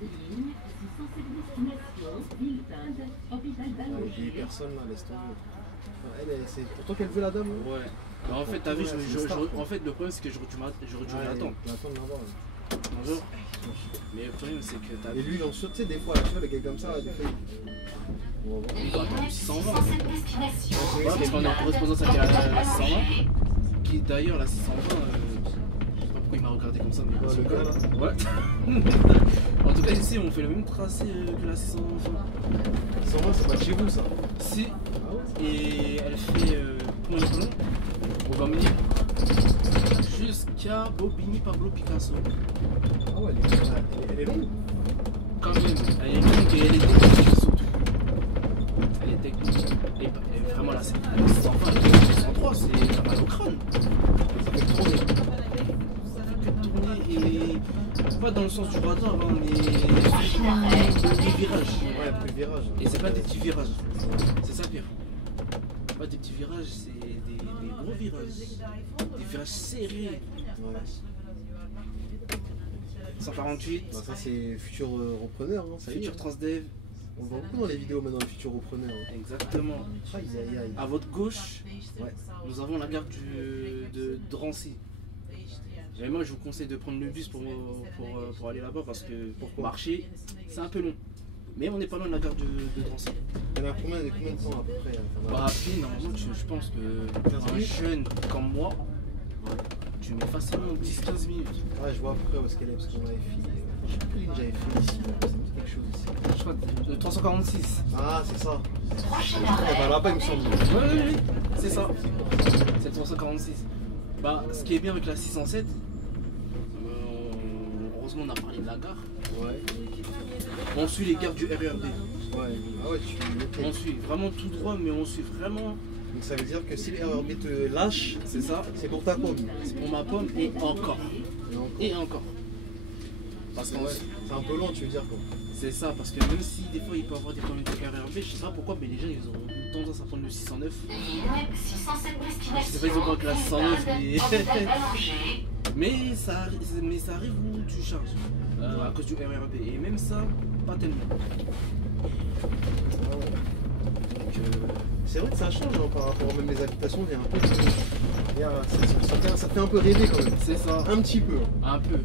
Ligne 607 destination Villepinte, hôpital Il y a d'Allongé. personne là, laisse tomber. C'est pour toi qu'elle veut la dame là? Ouais. Mais en fait, t'as vu, Ouais, c'est une star, quoi. en fait, le problème c'est que j'aurais dû l'attendre. L'attendre là-bas. Bonjour. Mais le problème c'est que t'as Et lui, j'en suis, tu sais, des fois, tu vois, les gars comme ça, des fois, on va voir. il doit attendre Ligne 620. 607 destination. Ouais, parce qu'on est en correspondance avec la 620. Qui d'ailleurs, la 620, je sais pas pourquoi il m'a regardé comme ça, mais Ouais, le gars, là. Ouais. En tout cas, ici, on fait le même tracé que la 620. 120, c'est pas de chez vous ça. Si, Ah ouais? et elle fait Point-Plon, au Bamini, jusqu'à Bobigny Pablo Picasso. Ah ouais, elle est longue. Quand même, elle est longue et elle est technique surtout. Elle est technique. Et vraiment, la 620, la 603, c'est pas mal au crâne. Ça fait trop bien. Ça fait que tourner et. Pas dans le sens du radar, hein, mais Prochain arrêt, des virages. Ouais, après le virage. Et c'est pas des petits virages, c'est ça pire. Pas des petits virages, c'est des gros virages. Des virages serrés. Ouais. 148, Bah, ça, c'est futur repreneur. Hein, ça y est. Futur Transdev, On le voit beaucoup dans les vidéos maintenant, les futurs repreneurs. Hein. exactement. Aïe aïe aïe. À votre gauche, Ouais. nous avons la gare de Drancy. Et moi, je vous conseille de prendre le bus pour aller là-bas parce que pour Pourquoi? marcher, c'est un peu long. Mais on n'est pas loin de la gare de Drancy. Il y en a combien de temps à peu près? Bah, après, normalement, je pense que 15 un minutes. jeune comme moi, tu mets facilement 10-15 minutes. Ouais, je vois à peu près où est-ce qu'elle est parce qu'on avait fait. Je sais plus que j'avais fait ici. Là. Ça me dit quelque chose ici. Je crois le 346. Ah, c'est ça. Prochain Elle va arrêt, là-bas, il me semble. Oui, c'est ça. C'est le 346. Bah, ce qui est bien avec la 607, heureusement on a parlé de la gare. Ouais. On suit les gares du RERB. Ouais. Ah ouais, On ok. suit vraiment tout droit, mais on suit vraiment. Donc ça veut dire que si le RRB te lâche, C'est ça. c'est pour ta pomme. C'est pour ma pomme et encore. Et encore. Et encore. Parce que Ouais, c'est un peu long, tu veux dire quoi. c'est ça, parce que même si des fois il peut y avoir des problèmes de RERB, je sais pas pourquoi, mais les gens ils ont une tendance à prendre le 609. ligne 607 Je sais pas, ils ont pas que la 609, mais. Hôpital d'Allongé. Mais ça arrive où tu charges à cause du RERB. Et même ça, pas tellement. Ah ouais. Donc, C'est vrai que ça change hein, par rapport même les habitations, il y a un peu de... ça fait un peu rêver quand même. c'est ça. Un petit peu. Un peu.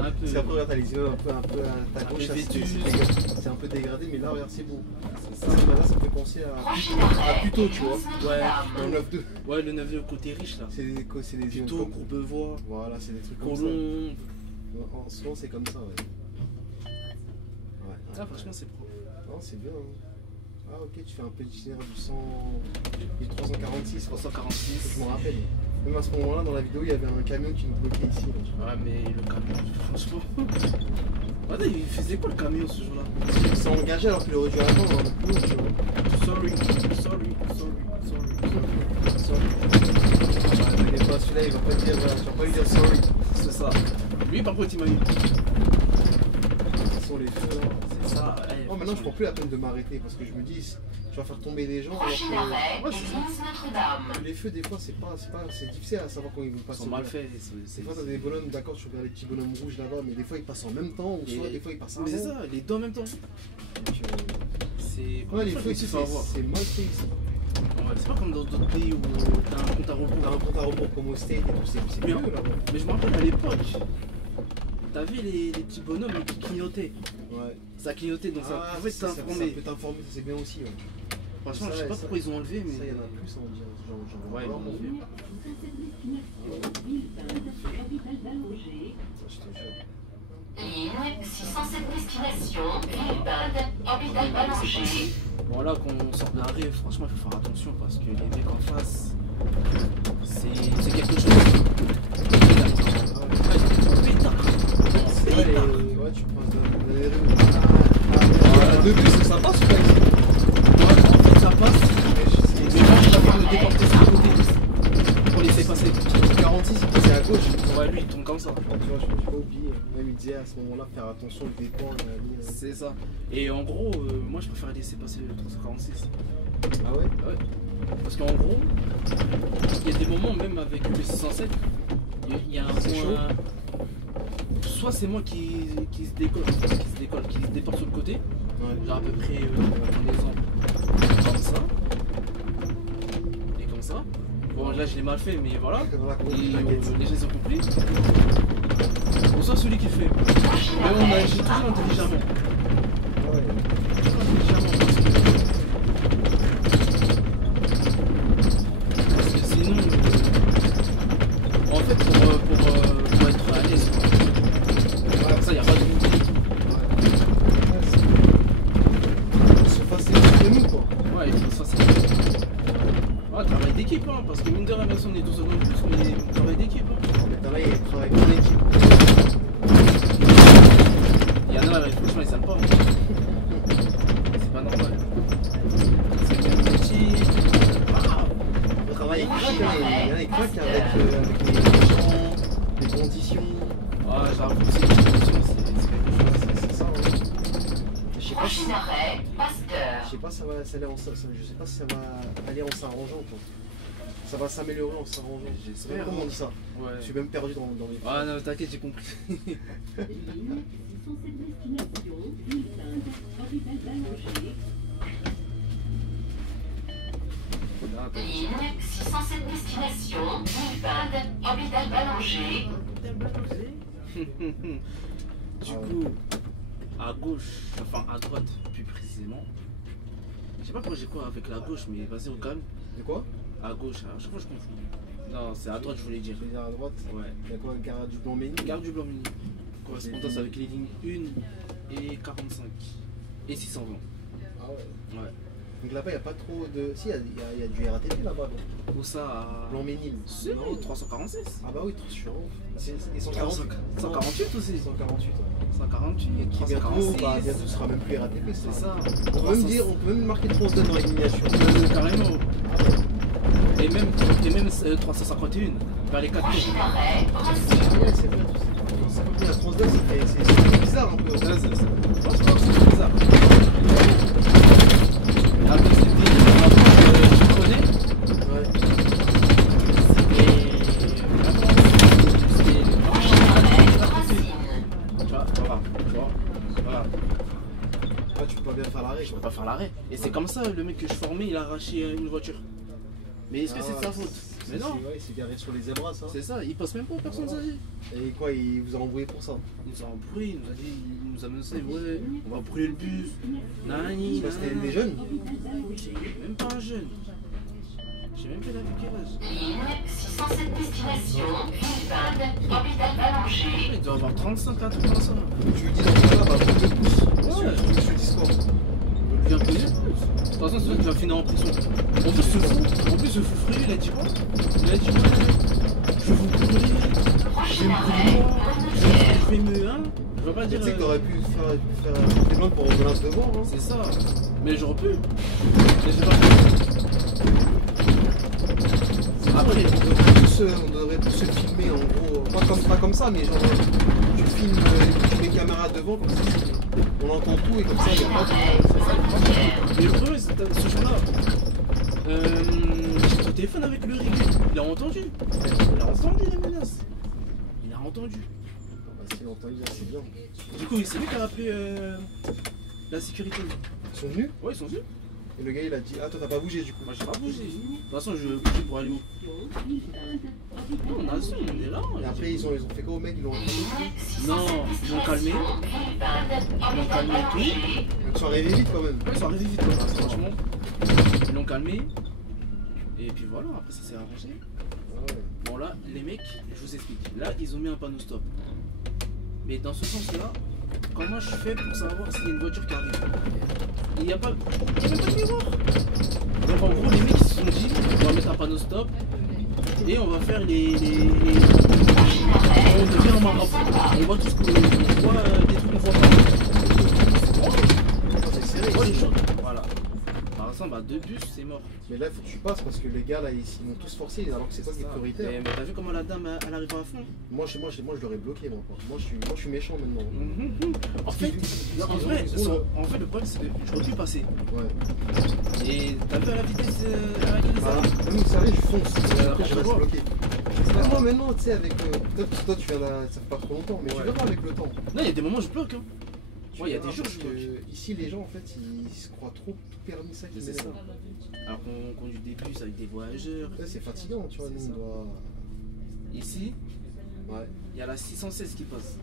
Un peu. Parce qu'après, regarde, t'as les immeubles un peu à ta Un gauche, peu là, vétus. c'est un peu dégradé, mais là, regarde, c'est beau. C'est Ça, ça. là, ça me fait penser à Puto, tu vois. Ouais. Dans le 9-2. Ouais, le 9e côté riche là. C'est des Plutôt immeubles. Courbevoie, Voilà, c'est des trucs comme ça. Colombe. En ce moment, c'est comme ça, ouais. Ouais. Ah, franchement, c'est propre. Non, c'est bien. Hein. Ah, ok, tu fais un peu d'itinéraire du 346. quoi. 346. Je m'en rappelle. Même à ce moment-là, dans la vidéo, il y avait un camion qui nous bloquait ici. Là. Ouais, mais le camion, franchement. Attends, il faisait quoi le camion ce jour-là? Il s'est engagé alors qu'il aurait dû attendre un peu plus, tu vois. Sorry. Ah, t'inquiète pas, celui-là, il va pas te dire, voilà, tu vas pas lui dire sorry. C'est ça. Lui, par contre, il m'a eu. Ce sont les feux, là. C'est ça. Oh, maintenant, je prends plus la peine de m'arrêter parce que je me dis, je vais faire tomber des gens. Prochain alors arrêt, Ouais, c'est église Notre-Dame. que les feux, des fois, c'est difficile à savoir quand ils vont Ils passer. sont mal faits. Des fois, t'as des bonhommes, d'accord, tu regardes les petits bonhommes rouges là-bas, mais des fois, ils passent en même temps, ou soit des fois, ils passent avant. Mais c'est ça, les deux en même temps. Donc, C'est. ouais, les ça, feux il ici, faut avoir. c'est mal fait ici. Ouais, c'est pas comme dans d'autres pays où t'as un compte à T'as rebours. un compte à rebours comme au State et tout, c'est Bien. mieux là-bas. Mais je me rappelle à l'époque, t'avais les petits bonhommes qui clignotaient. Ouais. Ça clignotait, donc ça pouvait ça t'informer. peut t'informer, ça c'est bien aussi. Ouais. Franchement, Ça, je sais pas ça. pourquoi ils ont enlevé, mais. Ça, il y en a plus, on dirait. Genre, Ouais, vraiment, ils l'ont mon enlevé. Sur cette destination, Villepinte, hôpital d'Allongé. je te jure. Ligne 607 destination, Villepinte, hôpital d'Allongé. Bon, là, quand on sort de l'arrêt, franchement, il faut faire attention parce que les mecs en face, c'est quelque chose. Ouais, ouais, tu passes dans les rues. De bus, ça passe ou pas ici? Ça passe, mais moi, je préfère le déporter sur le côté pour laisser passer. Le 46, il passait à gauche. Ouais, lui, il tombe comme ça. Tu vois, je peux pas oublier. Même il disait à ce moment-là, faire attention au départ. C'est ça. Et en gros, moi, je préfère laisser passer le 346. Ah ouais? Ouais. Parce qu'en gros, il y a des moments, même avec le 607, il y a un C'est chaud. point. Soit c'est moi qui se décolle, qui se déporte sur le côté, Ouais. genre à peu près, par exemple, comme ça, et comme ça. Bon, là je l'ai mal fait, mais voilà. Voilà, Et t'inquiète. les gens ils ont compris. Ou soit celui qui fait. Mais on agit toujours intelligemment. Ouais. Toujours intelligemment parce que sinon, en fait, pour être à l'aise, comme ça, il n'y a pas de. Ils sont facile entre nous, quoi. Ouais, il faut ça. Ouais, travail d'équipe, hein, parce que mine de rien, même si on est 12 secondes plus, mais travail d'équipe. Hein. Mais là, il travaille en équipe. Il y en a, franchement, ils savent pas. C'est pas normal. C'est bien petit. Ah, Le travail, il craque, hein. Il y en a, il craque avec les gens, les conditions. ouais, j'avoue, c'est une question, c'est quelque chose. C'est ça, ouais. Je sais pas si. Prochain arrêt, Pasteur. Je sais pas, je sais pas si ça va aller en s'arrangeant, quoi. Ça va s'améliorer en s'arrangeant. J'espère. Comment on dit ça? Ouais. Je suis même perdu dans les. Ah non, t'inquiète, j'ai compris. Ligne 607 destination, Villepinte, hôpital d'Allongé. Ligne 607 destination, Villepinte, hôpital d'Allongé. Du coup, à gauche, enfin à droite plus précisément. Je sais pas pourquoi j'ai quoi avec la gauche, mais vas-y, au calme. De quoi? À gauche, à chaque fois je confonds. Non, c'est à droite, je voulais dire. Je vais dire à droite. Ouais. Il y a quoi? Le garage du Blanc-Ménil? Garde du Blanc-Ménil. Correspondance avec les lignes 1 et 45. Et 620. Ah ouais. Ouais. Donc là-bas, il n'y a pas trop de. Si, il y a du RATP là-bas. Où ça à. Blanc-Ménil. C'est Non. 346. Ah bah oui, je suis en ouf. Et 148. 148 aussi. 148. Ouais. 148, Qui bientôt, 346. bah, bientôt, ce sera même plus RATP. C'est ça. On peut même dire, on peut même marquer 3 dans les miniatures. Carrément. Et même 351 vers les 4 tours. Prochain arrêt, Racine. Ouais, c'est vrai. C'est pas bien la transverse, c'est bizarre un peu. Ouais, c'est bizarre. Et après, c'était je connais. Ouais. Prochain arrêt, Racine. Tu vois, voilà. Ah, tu peux pas bien faire l'arrêt. Je peux pas faire l'arrêt. Et c'est comme ça, le mec que je formais, il a arraché une voiture. Mais est-ce que c'est de sa faute? Mais non. Ouais, il s'est garé sur les zébras, ça. C'est ça, il passe même pas aux personnes âgées. Et quoi, il vous a embrouillé pour ça? Il nous a embrouillé, il nous a dit, il nous a menacé, ouais, on va brûler le bus. Nani, Parce que c'était des jeunes. même pas un jeune. J'ai même pas vu quel âge. Ligne 607 destination Villepinte, hôpital Ballanger. Il doit avoir 35 à tout comme ça. Tu lui dis dans ce cas-là, bah, prends 2 pouces. Ouais. Sur le Discord. Bien connu. De toute façon, tu vas finir en prison. En plus, ce fou furieux, il a dit quoi? Il a dit ouais, je vais vous brûler, je vais me brûler moi, je vais me. Hein? Je vais pas Tu dire. sais que t'aurais pu faire des plaintes pour menace de mort. Hein. C'est ça. Mais j'aurais pu. Mais j'ai pas fait. Après, On devrait tous se filmer en gros. Pas comme ça, mais genre tu filmes, tu mets caméra devant, comme ça on entend tout et comme ça il n'y a pas de. mais le problème, c'est que ce jour-là, j'étais au téléphone avec le Rick. Il a entendu. Il a entendu les menaces. Il a entendu. Bah, s'il a entendu, c'est bien. Du coup, c'est lui qui a appelé la sécurité. Ils sont venus Ouais, ils sont venus. et le gars il a dit ah toi t'as pas bougé du coup. Moi, j'ai pas bougé. De toute façon, je bouge pour aller où? Non, on a su, on est là. Et après ils ont fait quoi au mec, ils l'ont entendu. Non, ils l'ont calmé. Ils l'ont calmé et tout. Ils sont arrivés vite quand même. Ouais, ils sont arrivés vite, quoi, franchement. Ils l'ont calmé. Et puis voilà, après ça s'est arrangé. Ah ouais. Bon là, les mecs, je vous explique. Là, ils ont mis un panneau stop. Mais dans ce sens-là, comment je fais pour savoir s'il y a une voiture qui arrive? Il n'y a pas... Il n'y a même pas de miroir. Donc en gros, les mecs ils se sont dit, on va mettre un panneau stop. Et on va faire les... On devient un marabout. On voit tout ce qu'on voit, des trucs qu'on voit pas. C'est serré. On voit les choses. Voilà. Par exemple, à 2 bus, c'est mort. Mais là il faut que tu passes parce que les gars là ils m'ont tous forcé alors que c'est toi qui es prioritaire. Mais t'as vu comment la dame elle arrive à fond? Moi je l'aurais bloqué moi. Moi je suis méchant maintenant. En fait, Ils ont- en fait, le problème c'est que j'aurais pu passer. Ouais. Et t'as vu à la vitesse à laquelle ils Voilà. arrivent? Nous sérieux je fonce. Après je je reste vois. bloqué. Parce que moi maintenant tu sais avec peut-être que toi tu viens là, ça fait pas trop longtemps mais Ouais. tu verras avec le temps. Non, il y a des moments où je bloque. Hein. Tu Ouais, il y a verras, des jours parce je bloque. que ici les gens en fait ils se croient trop tout permis ça qui C'est ça. m'énerve. Alors qu'on conduit des bus avec des voyageurs. Ouais, c'est fatigant tu vois, C'est nous ça. on doit. Ici, Ouais. il y a la 616 qui passe.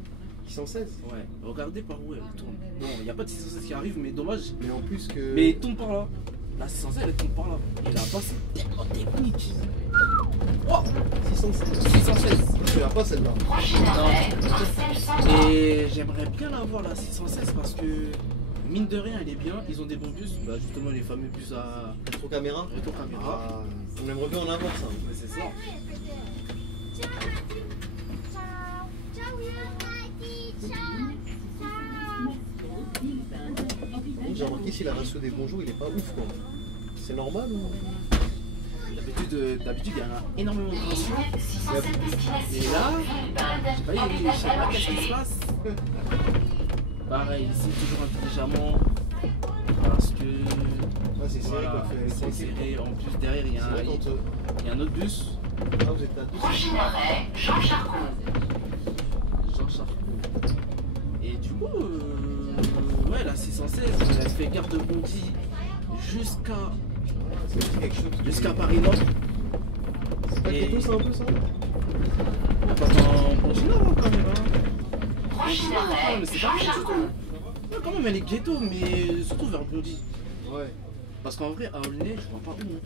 Qui s'en 16. Ouais, regardez par où elle tourne. Bon, il n'y a pas de 616 qui arrive, mais dommage. Mais en plus que. Mais il tombe par là. La 616 elle tombe par là. Il a passé tellement technique. Oh, 616. 616. Tu l'as pas celle-là. Et j'aimerais bien l'avoir la 616 parce que mine de rien elle est bien, ils ont des bons bus, bah justement les fameux bus à Rétro caméra. rétro-caméra. Ah, on aimerait bien en avoir ça. Mais c'est ça. J'ai remarqué si la ratio des bonjours il est pas ouf quoi. C'est normal ou. D'habitude il y en a énormément de ratio. 607 destination Et là, Villepinte, je sais pas hôpital qu'est-ce qui se Ballanger. passe. Pareil, ici toujours intelligemment. Parce que Ouais, c'est serré voilà, quoi. c'est serré. En plus derrière il y a C'est vrai quand. il y a un autre bus. Ah, vous êtes là tous. Prochain arrêt, Jean Charcot. Jean Charcot. Et du coup, ouais, la 616, elle fait garde-bondi jusqu'à Ça dit quelque chose. Paris-Nord. C'est pas Et- ghetto ça un peu ça. On va en continent hein, quand même. Hein. Prochain Non, arrêt, mais c'est Jean pas ghetto. Charcot. Ouais, quand même, elle est ghetto, mais surtout vers Bondy. Ouais. Parce qu'en vrai, à Aulnay, je vois pas où. Hein.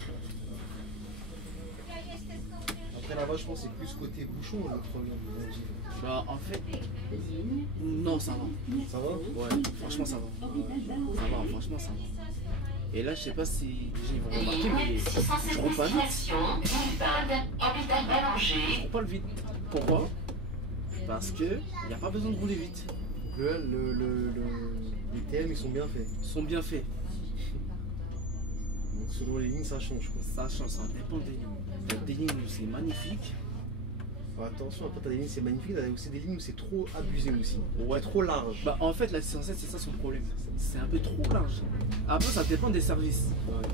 Après là-bas je pense que c'est plus côté bouchon le problème. Bah, en fait, non, ça va. Ça va? Ouais, franchement, ça va. Ça va, franchement, ça va. Et là, je sais pas si les gens vont remarquer, mais Ligne je 607 roule pas vite. destination Villepinte, hôpital Je Ballanger. roule pas le vite. Pourquoi? Parce que il n'y a pas besoin de rouler vite. Les TM ils sont bien faits. Ils sont bien faits. Donc selon les lignes ça change quoi. Ça change, ça dépend des lignes. Il y a des lignes où c'est magnifique. Faut attention, après t'as des lignes c'est magnifique, t'as aussi des lignes où c'est trop abusé aussi. Ouais. C'est trop large. Bah, en fait, la 607, c'est ça son problème. C'est un peu trop large. Après, ça dépend des services. Ouais.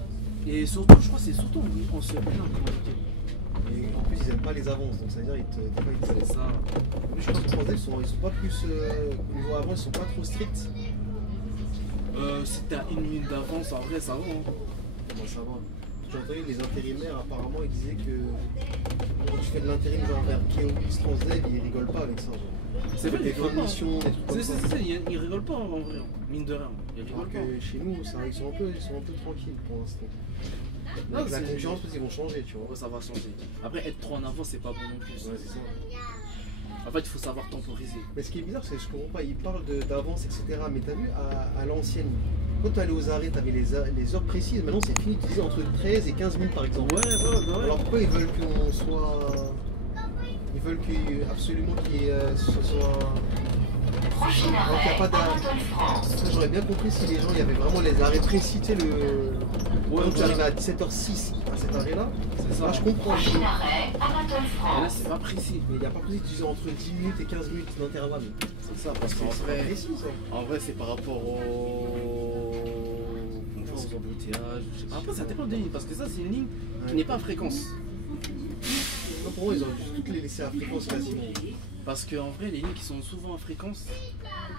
Et surtout, je crois que c'est surtout en se plaint Et en plus ils aiment pas les avances, donc ça veut dire des fois, ils te- C'est ça. Mais je crois que les Français ils sont pas plus niveau avant, ils sont pas trop stricts. Si t'as une minute d'avance, en vrai, ça va. Hein. Moi ça va. J'ai entendu les intérimaires, apparemment, ils disaient que quand tu fais de l'intérim genre vers Keolis Transdev, ils rigolent pas avec ça. Genre. C'est vrai, Des ils fins de rigolent pas. mission, des trucs comme ça. Ils rigolent pas en vrai, mine de rien. Ils Alors rigolent pas. que chez nous, ça, ils sont un peu tranquilles pour l'instant. Non, Avec la c'est- concurrence, parce qu'ils vont changer, tu vois. Ouais, ça va changer. Après, être trop en avant, c'est pas bon non plus. Ouais, c'est ça. En fait, il faut savoir temporiser. Mais ce qui est bizarre, c'est que je comprends pas. Ils parlent d'avance, etc. Mais t'as vu, à l'ancienne, quand tu allais aux arrêts, t'avais les heures précises. Maintenant, c'est fini. Tu disais entre 13 et 15 minutes, par exemple. Ouais, bah ouais. Alors pourquoi ils veulent qu'on soit. Ils veulent absolument qu'il y ait ce soit. Prochain Alors qu'il n'y a pas arrêt, d'arrêt. Anatole France. Ça, j'aurais bien compris si les gens, il y avait vraiment les arrêts précis. Tu sais, Ouais, quand tu arrives voilà. à 17h06 à cet arrêt-là, C'est ça. là, je comprends. Prochain arrêt, Anatole Et là, France. c'est pas précis. Mais il n'y a pas précis, tu disais entre 10 minutes et 15 minutes d'intervalle. C'est ça, parce qu'en C'est pas vrai, précis, ça. en vrai, c'est par rapport au embouteillage. Après, ça dépend des lignes, parce que ça, c'est une ligne qui n'est pas à fréquence. Non, pour moi, ils ont dû toutes les laisser à fréquence quasiment. Parce qu'en vrai, les lignes qui sont souvent à fréquence,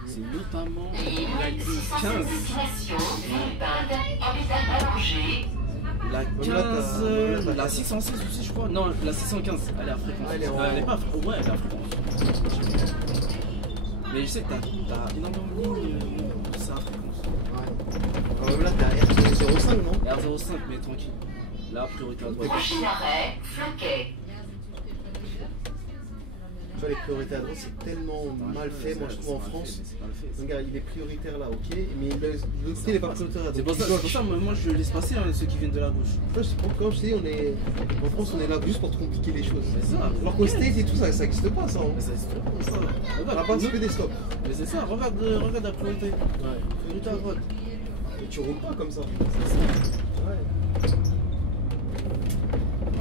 c'est notamment la ligne 607 15. destination, Villepinte, Hôpital Ballanger. La Même 15, là, t'as- la 606 aussi, je crois. Non, la 615, elle est à fréquence. Ah, elle est en- Elle est pas à fréquence. Ouais, elle est à fréquence. Mais je sais que t'as énormément de lignes, c'est à fréquence. Ouais. Alors, même là, t'es à RT05, non? Et R05, mais tranquille. Là, priorité à droite. Prochain arrêt, Floquet. Tu vois, les priorités à droite, c'est tellement mal fait, moi, je trouve, en France. C'est mal fait. Regarde, il est prioritaire là, ok, mais l'autre côté, il n'est pas prioritaire là. C'est Donc, pour ça, moi je laisse passer hein, ceux qui viennent de la gauche. Comme je te dis, en France, on est là juste pour te compliquer les choses. C'est ça. Alors qu'au States et tout, ça n'existe pas, ça. Hein. Mais ça se fait pas ça. On n'a Regarde, pas nous- fait des stops. mais c'est ça, regarde la priorité. Ouais. Priorité à droite. Et tu roules pas comme ça. C'est ça. Ouais.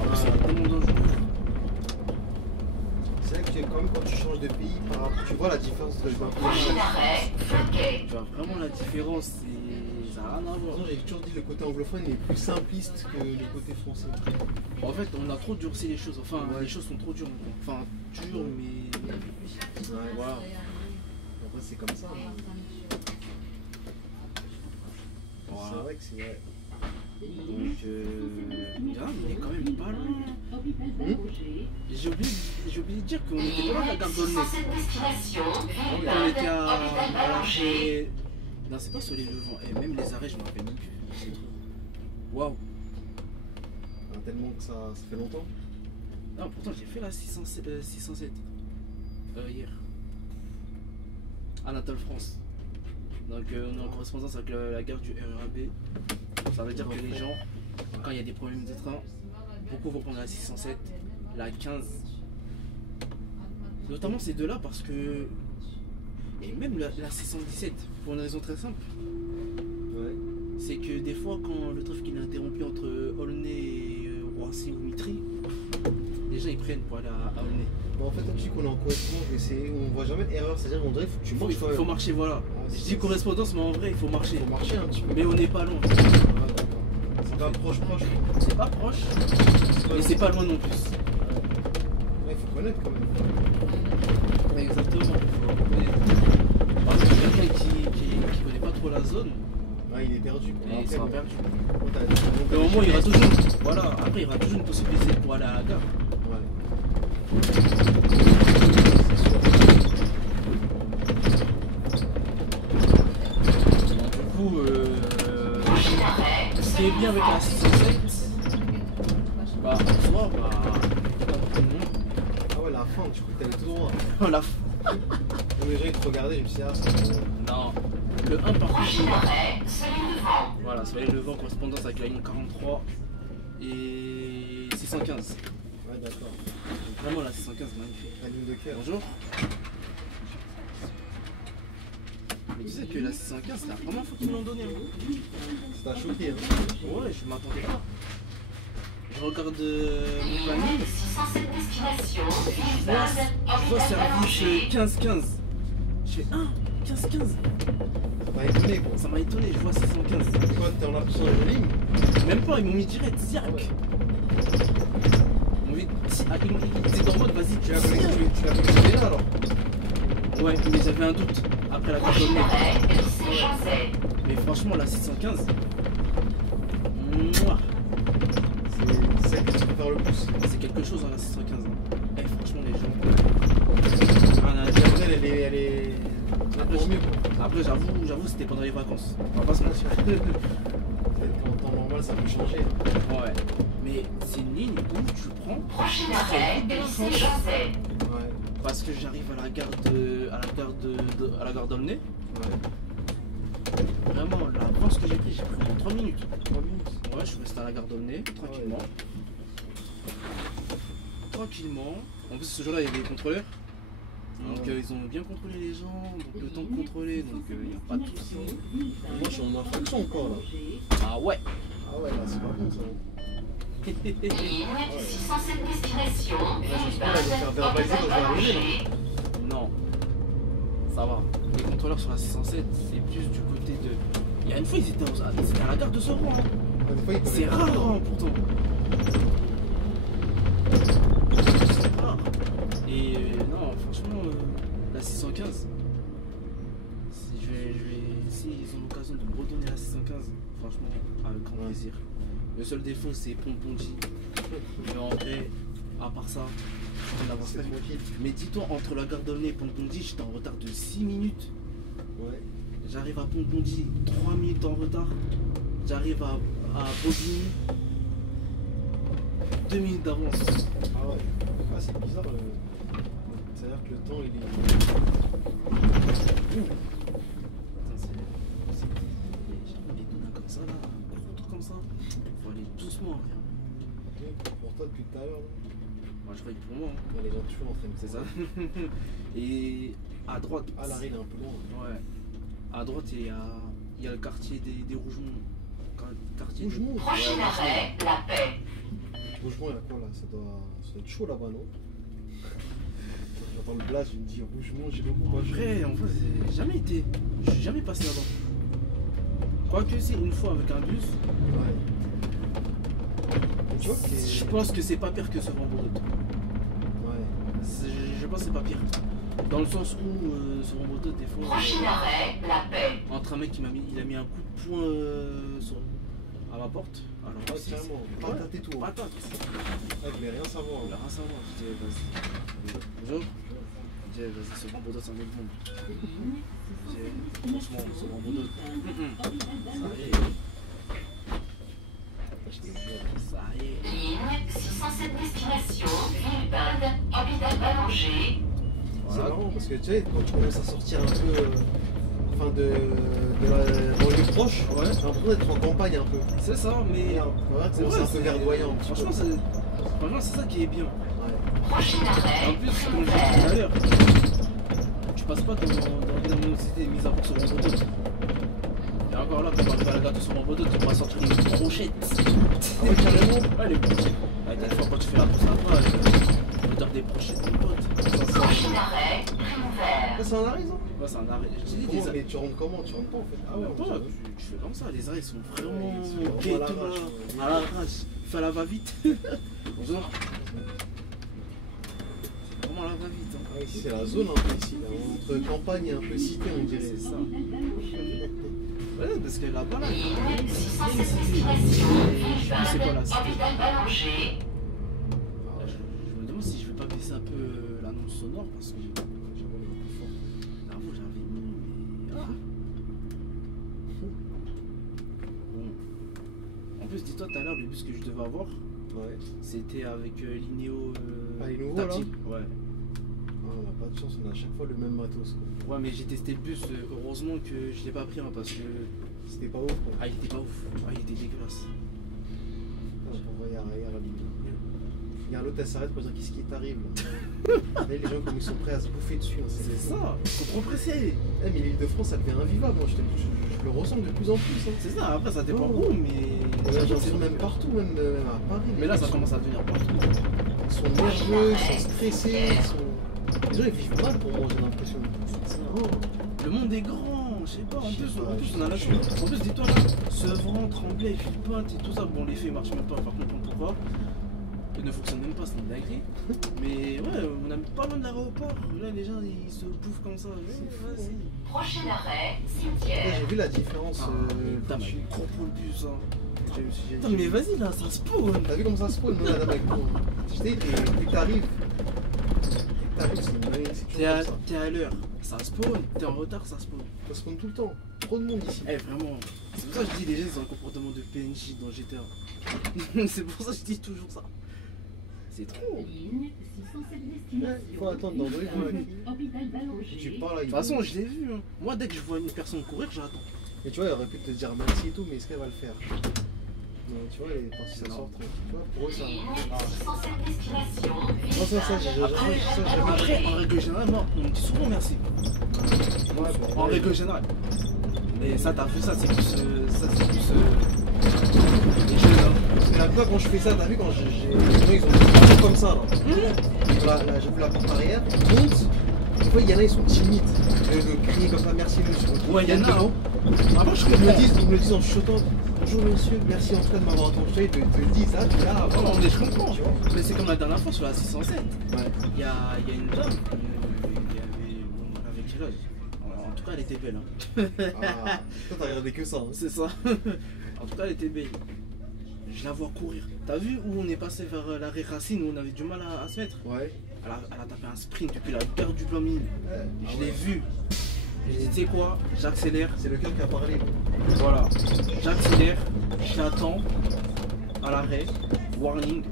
Alors, c'est tellement dangereux. C'est vrai que quand même, quand tu changes de pays, tu vois la différence de Prochain arrêt, Floquet. Tu vois vraiment la différence, ça n'a rien à voir. J'ai toujours dit que le côté anglophone est plus simpliste que le côté français. En fait, on a trop durci les choses. Enfin, Ouais. les choses sont trop dures. Enfin, dures, mais. Ouais. Voilà. Après, c'est comme ça. Hein. C'est Voilà. vrai que c'est vrai. Donc, regarde, il est quand même pas loin. Hôpital Ballanger. J'ai oublié de dire qu'on était pas loin de la gare d'Aulnay. 607 destination, On Villepinte, était à Hôpital Ballanger. Non, c'est pas sur les levants. Et même les arrêts, je me rappelle même plus. C'est trop. Waouh. Hein, tellement que ça fait longtemps. Non, pourtant, j'ai fait la 607 hier. Anatole France. Donc, on est en correspondance avec la gare du RERB. Ça veut dire que les gens, quand il y a des problèmes de train, beaucoup vont prendre la 607, la 15. Notamment ces deux-là parce que. Et même la 617, pour une raison très simple. Ouais. C'est que des fois, quand le trafic il est interrompu entre Aulnay et Roissy ou Mitry, les gens ils prennent pour aller à Aulnay. Bon, en fait, on dit qu'on est en correspondance, mais on voit jamais d'erreur. C'est-à-dire qu'on dirait qu'il faut que tu marches quand Il faut même. marcher, voilà. Je dis correspondance, mais en vrai, il faut marcher. Il faut marcher un petit peu. Mais on n'est pas loin. Ouais, d'accord. C'est pas proche. C'est pas proche, mais c'est pas loin non plus. Ouais, il faut connaître quand même. Ouais, exactement. Faut connaître. Parce que quelqu'un qui connaît pas trop la zone, Ouais, il est perdu. Quoi. et il Après, sera bon, perdu. bon, Mais au moins, il y aura toujours. Voilà, après, il y aura toujours une possibilité pour aller à la gare. Ouais. Du coup, Prochain arrêt, ce qui est bien avec la 607, bah, en soi, bah, pas beaucoup de monde. Ah ouais, la fin, tu crois que t'allais tout droit. Voilà. Les gens ils te regardaient, je me suis dit, ah, c'est bon. Non. Le 1 par contre, prochain arrêt, Soleil-Levant. voilà, soyez levant correspondance avec la ligne 43 et 615. Ouais, d'accord. Donc vraiment la 615 magnifique. La ligne de cœur. Bonjour. Mais tu sais que la 615 c'est la première fois qu'ils me l'ont donné. Hein. Ça t'a choqué, hein. Ouais, je m'attendais pas. Je regarde mon planning, 607 destination, je vois Villepinte, service Hôpital 15-15. Je fais 15-15. Ça m'a étonné, quoi. Ça m'a étonné, je vois 615. Toi, t'es en absence de ligne. Même pas, ils m'ont mis direct, direct. Ils m'ont mis, ils étaient en mode, vas-y, Tu l'as connecté déjà alors. Ouais, mais j'avais un doute après la carte Prochain d'Aulnay. arrêt, Saint-Joseph. Mais franchement, la 615, mouah. faire le pouce. C'est quelque chose dans la 615. Eh, franchement, les gens. Elle est. Après, Pour mieux quoi. Après, j'avoue, c'était pendant les vacances. On va pas se mentir. En temps normal, ça peut changer. Ouais. Mais c'est une ligne où tu prends. Prochain arrêt, lycée José. Ouais. Parce que j'arrive à la gare d'Aulnay. Ouais. Vraiment, l'avance que j'ai pris en 3 minutes. 3 minutes. Ouais, je suis resté à la gare d'Aulnay, tranquillement. Tranquillement. En plus, ce jour-là, il y avait des contrôleurs. Donc, ils ont bien contrôlé les gens. Donc, le temps de contrôler. Donc, il n'y a pas de soucis. Moi, je suis en infraction encore là. Ah ouais. Ah ouais, là, c'est pas bon ça. Ligne 607 destination. J'espère qu'elle va faire verbaliser quand je vais arriver là. Non. Ça va. Les contrôleurs sur la 607, c'est plus du côté de. Il y a une fois, c'était à la gare de Sauron. Hein. Des fois, ils peuvent C'est être rare, contents. hein, pourtant. C'est rare. Et non, franchement, la 615, si ils ont l'occasion de me redonner la 615, franchement, avec grand plaisir. Le seul défaut, c'est Pont-Ponty. Mais en vrai, à part ça, on avance C'est pas. tranquille. Mais dis-toi, entre la gare d'Aulnay et Pont-Ponty, j'étais en retard de 6 minutes. Ouais. J'arrive à Pont-Ponty, 3 minutes en retard. J'arrive à Bobigny, 2 minutes d'avance. Ah ouais. Ah, c'est bizarre. C'est-à-dire que le temps, il est. Les données comme ça, là, gros truc comme ça, faut aller doucement. Rien. Pour toi, depuis tout à l'heure, là. Moi, je crois que pour moi, hein. Il y a les gens toujours en train de. C'est ça. Et à droite. Ah, l'arrêt, il est un peu loin. Ouais. À droite, il y a le quartier des Rougemont. Quartier de- Rougemont. Prochain Ouais, arrêt, la paix. Rougemont, il y a quoi là? Ça doit être chaud là-bas, non? J'entends le blast, je me dis Rougemont, j'ai le pourquoi. Après, en fait, j'ai jamais été. Je suis jamais passé là-bas. Quoique, c'est une fois avec un bus. Ouais. Tu vois que Je pense que c'est pas pire que ce Vendôme. Ouais. Je pense que c'est pas pire. Dans le sens où ce Vendôme, des fois. Prochain arrêt, la paix. Entre un mec qui il a mis un coup de poing à ma porte. Alors, Ah, c'est- carrément. Ouais. Patate et tout. Ouais, Patate. je voulais rien savoir. Il a rien à savoir. Je dis, vas-y. Bonjour. Je dis, vas-y, ce Vendôme, c'est un autre monde. Je dis, franchement, ce Vendôme. Ça y est. Je te jure, ça y est. Ligne 607 destination. Villeurbanne, hôpital Ballanger. C'est Voilà. marrant parce que tu sais, quand tu commences à sortir un peu enfin de la banlieue proche, Ouais. t'as l'impression d'être en campagne un peu. C'est ça, mais. Ouais, c'est un peu verdoyant. Franchement, c'est ça qui est bien. Prochain En arrêt, plus, comme je disais tout à l'heure, tu passes pas dans une cité mise à part sur mon poteau. Et encore là, quand tu vas à la gâteau sur mon poteau, tu vas sortir une brochette. Ah ouais, carrément. Ouais, les brochettes. Ouais, des fois, quand tu fais la course là-bas, l'odeur des brochettes, mon pote. prochain arrêt, Rive-Vert. Ça, c'est un arrêt, ça? Ouais, c'est un arrêt. Je te dis, Comment, des mais tu rentres comment? Tu rentres pas en fait? Ah ouais, toi, tu fais comme ça, les arrêts sont vraiment Ouais, ils sont vraiment gays, à tout l'arrache, là, ouais. à l'arrache. Fais à la va-vite. Bonjour. C'est vraiment à la va-vite. Hein. Ah, ici, c'est la zone un peu ici. Là. Entre campagne et un peu cité, on dirait. C'est ça. Ouais, parce que là-bas, là, Ligne 607 c'est destination. quoi là? Villeurbanne, hôpital Ballanger. Je me demande si je vais pas baisser un peu l'annonce sonore parce que j'avoue j'avais mis mais ah. Bon. En plus dis-toi tout à l'heure le bus que je devais avoir Ouais. c'était avec l'Inéo Ah, les nouveaux, Tactile. Ouais. Ah, on n'a pas de chance, on a à chaque fois le même matos. Quoi. Ouais mais j'ai testé le bus heureusement que je l'ai pas pris hein, parce que C'était pas ouf. Quoi. ah il était pas ouf. Ah il était dégueulasse. Il y a un l'autre, elle s'arrête pour dire qu'est-ce qui t'arrive là. Là, les gens comme ils sont prêts à se bouffer dessus. Hein, C'est ça, faut trop pressé. Eh, mais l'île de France, ça devient invivable. Moi, je le ressens de plus en plus. Hein. C'est ça, après ça dépend Oh. où mais. J'ai l'impression même partout, même à Paris. Mais là ça commence à devenir partout. Ils sont nerveux, ils sont stressés. Les gens ils vivent mal pour moi, j'ai l'impression. Oh. Le monde est grand, je sais pas, en Je sais plus, pas, on a la chance. En plus, dis-toi là, Sevran, Tremblay, Villepinte et tout ça, bon, les faits marchent même pas, par contre, on pourra. Ils ne fonctionnent même pas, c'est une dinguerie. Mais ouais, on a pas loin de l'aéroport. Là, les gens ils se bouffent comme ça. Prochain arrêt, Après, cimetière. j'ai vu la différence. Putain, quand mais tu- trop pour le bus, hein. J'ai Attends, mais vas-y là, ça spawn. T'as vu comment ça spawn, moi, la dame avec moi? Je t'ai dit, dès que t'arrives, c'est une dinguerie, c'est toujours comme ça. T'es à l'heure, ça spawn. T'es en retard, ça spawn. Ça spawn tout le temps. Trop de monde ici. Eh, vraiment. C'est pour ça que je dis les gens, ils ont un comportement de PNJ dans GTA. C'est pour ça que je dis toujours ça. C'est trop. Ligne 607 Ouais, destination. il faut attendre dans le bruit. Hôpital Ballanger. Tu parles là. De toute façon, je l'ai vu. Hein. Moi, dès que je vois une personne courir, j'attends. Et tu vois, il aurait pu te dire merci et tout, mais est-ce qu'elle va le faire? Mais tu vois, elle est partie s'asseoir tranquille. Tu vois, pour eux, ça. Ligne Ah. 607 destination. Non, ça, j'ai jamais. Après, en règle générale, moi, on me dit souvent merci. Ouais, En règle générale. Mais ça, t'as vu ça, c'est plus. Les jeunes, hein. Mais la fois quand je fais ça, t'as vu quand j'ai. Les gens, ils ont des trucs comme ça là. J'ai vu la porte arrière, ils montent. Des fois, il y en a, ils sont timides. De crier comme ça, merci monsieur. Ouais, il y en a. Hein. Après, je Ils me le disent en chuchotant. Bonjour monsieur, merci en tout cas de m'avoir entendu. Ils te le disent, ça, tu es là. Non, mais je comprends. Tu vois. Mais c'est comme la dernière fois sur la 607. Ouais. Il y a une dame. Avec quel âge? En tout cas, elle était belle. Hein. Ah, toi, t'as regardé que ça. Hein. C'est ça. En tout cas, elle était belle. Je la vois courir. T'as vu où on est passé vers l'arrêt Racine où on avait du mal à se mettre? Ouais. Elle a tapé un sprint depuis la paire du plein milieu. Je l'ai vu. J'ai dit, tu sais quoi? J'accélère. C'est le cœur qui a parlé. Voilà. J'accélère. J'attends à l'arrêt. Warning.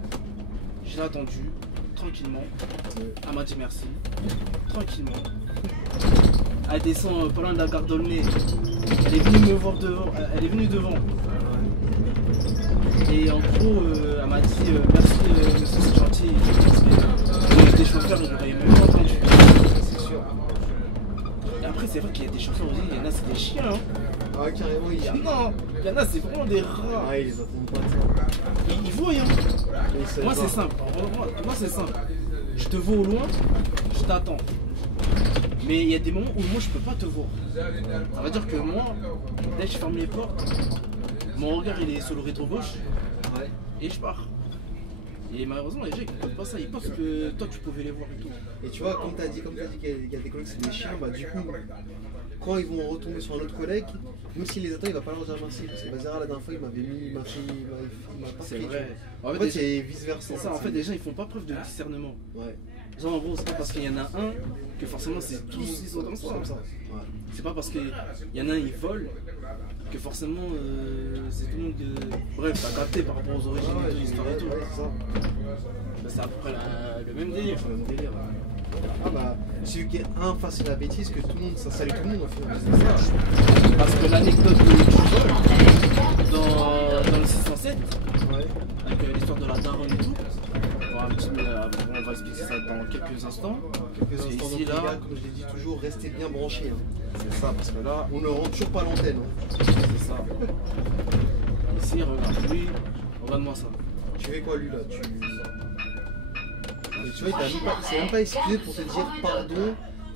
Je l'ai attendu. Tranquillement. Elle m'a dit merci. Tranquillement. Elle descend pas loin de la gare d'Aulnay. Elle est venue me voir devant. Elle est venue devant. Et en gros, elle m'a dit merci monsieur, c'est gentil. Moi j'étais chauffeur, je l'aurais même pas entendu. C'est sûr. Et après, c'est vrai qu'il y a des chauffeurs aussi, il y en a c'est des chiens. Hein. Ah, carrément, Il y en a c'est vraiment des rats. Ah, ils les attendent pas de ça. Ils voient. Hein. Moi c'est simple. Moi c'est simple. Je te vois au loin, je t'attends. Mais il y a des moments où moi je peux pas te voir. Ça veut dire que moi, dès que je ferme les portes, mon regard il est sur le rétro gauche Ouais. et je pars. Et malheureusement les gens ils comprennent pas ça, ils pensent que toi tu pouvais les voir et tout. Et tu vois, comme t'as dit qu'il y a des collègues c'est des chiens, bah du coup, quand ils vont retomber sur un autre collègue, même s'il les attend, il va pas leur dire merci. Parce qu'il va dire, ah, la dernière fois, il m'a pas C'est pris. vrai. En fait, c'est vice versa. C'est ça, en fait les gens ils font pas preuve de discernement. Ouais. Genre en gros c'est pas parce qu'il y en a un que forcément c'est tous ils sont comme ça. Ouais. C'est pas parce qu'il y en a un il vole que forcément c'est tout le monde bref t'as capté par rapport aux origines et tout, l'histoire et tout. Ouais, c'est ça. Bah, c'est à peu près le même délire. C'est le même délire. Ah bah, celui qui est un face à la bêtise, que tout le monde, ça salue tout le monde au final. C'est ça. Parce que l'anecdote du vol dans le 607 Ouais. avec l'histoire de la daronne et tout. On va expliquer ça dans quelques instants. Quelques Et instants ici, donc, là- les gars, comme je l'ai dit toujours, restez bien branchés. Hein. C'est ça, parce que là, On ne rend toujours pas l'antenne. Hein. c'est ça. Ici, regarde, lui, regarde-moi ça. Tu fais quoi lui là Et tu vois, il s'est même pas excusé pour te dire pardon,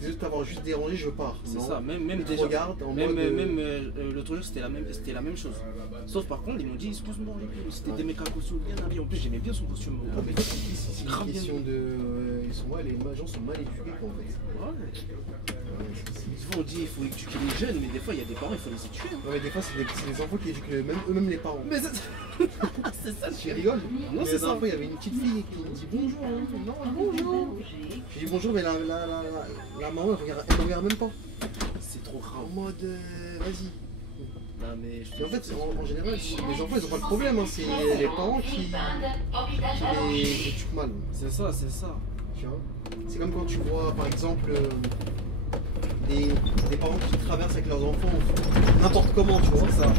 de t'avoir juste dérangé, je pars. C'est Non. ça, même Il te déjà. regarde en Même, mode, l'autre jour, c'était la même chose. Sauf par contre, ils m'ont dit, excuse-moi, c'était des mecs à costume bien habillés. En plus, j'aimais bien son costume. Ah, mais toi, tu dis, c'est grave une bien. question de. Les gens sont mal éduqués quoi en fait. Souvent, on dit, il faut éduquer les jeunes, mais des fois, il y a des parents, il faut les éduquer. Hein. Ouais, mais des fois, c'est des enfants qui éduquent eux-mêmes les parents. Mais c'est ça, Tu rigoles? Non, Mais c'est la ça. dernière fois, il y avait une petite fille qui me dit bonjour. Hein. Non, bonjour. Je dis bonjour, mais la maman, elle regarde même pas. C'est trop En grave. mode, vas-y. Non, mais je Et en fait, en général, les enfants, ils ont pas le problème. Hein. C'est les parents qui Hôpital les Ballanger. éduquent mal. c'est ça, c'est ça. Tu vois. C'est comme quand tu vois, par exemple, des parents qui traversent avec leurs enfants n'importe comment, tu vois. C'est ça.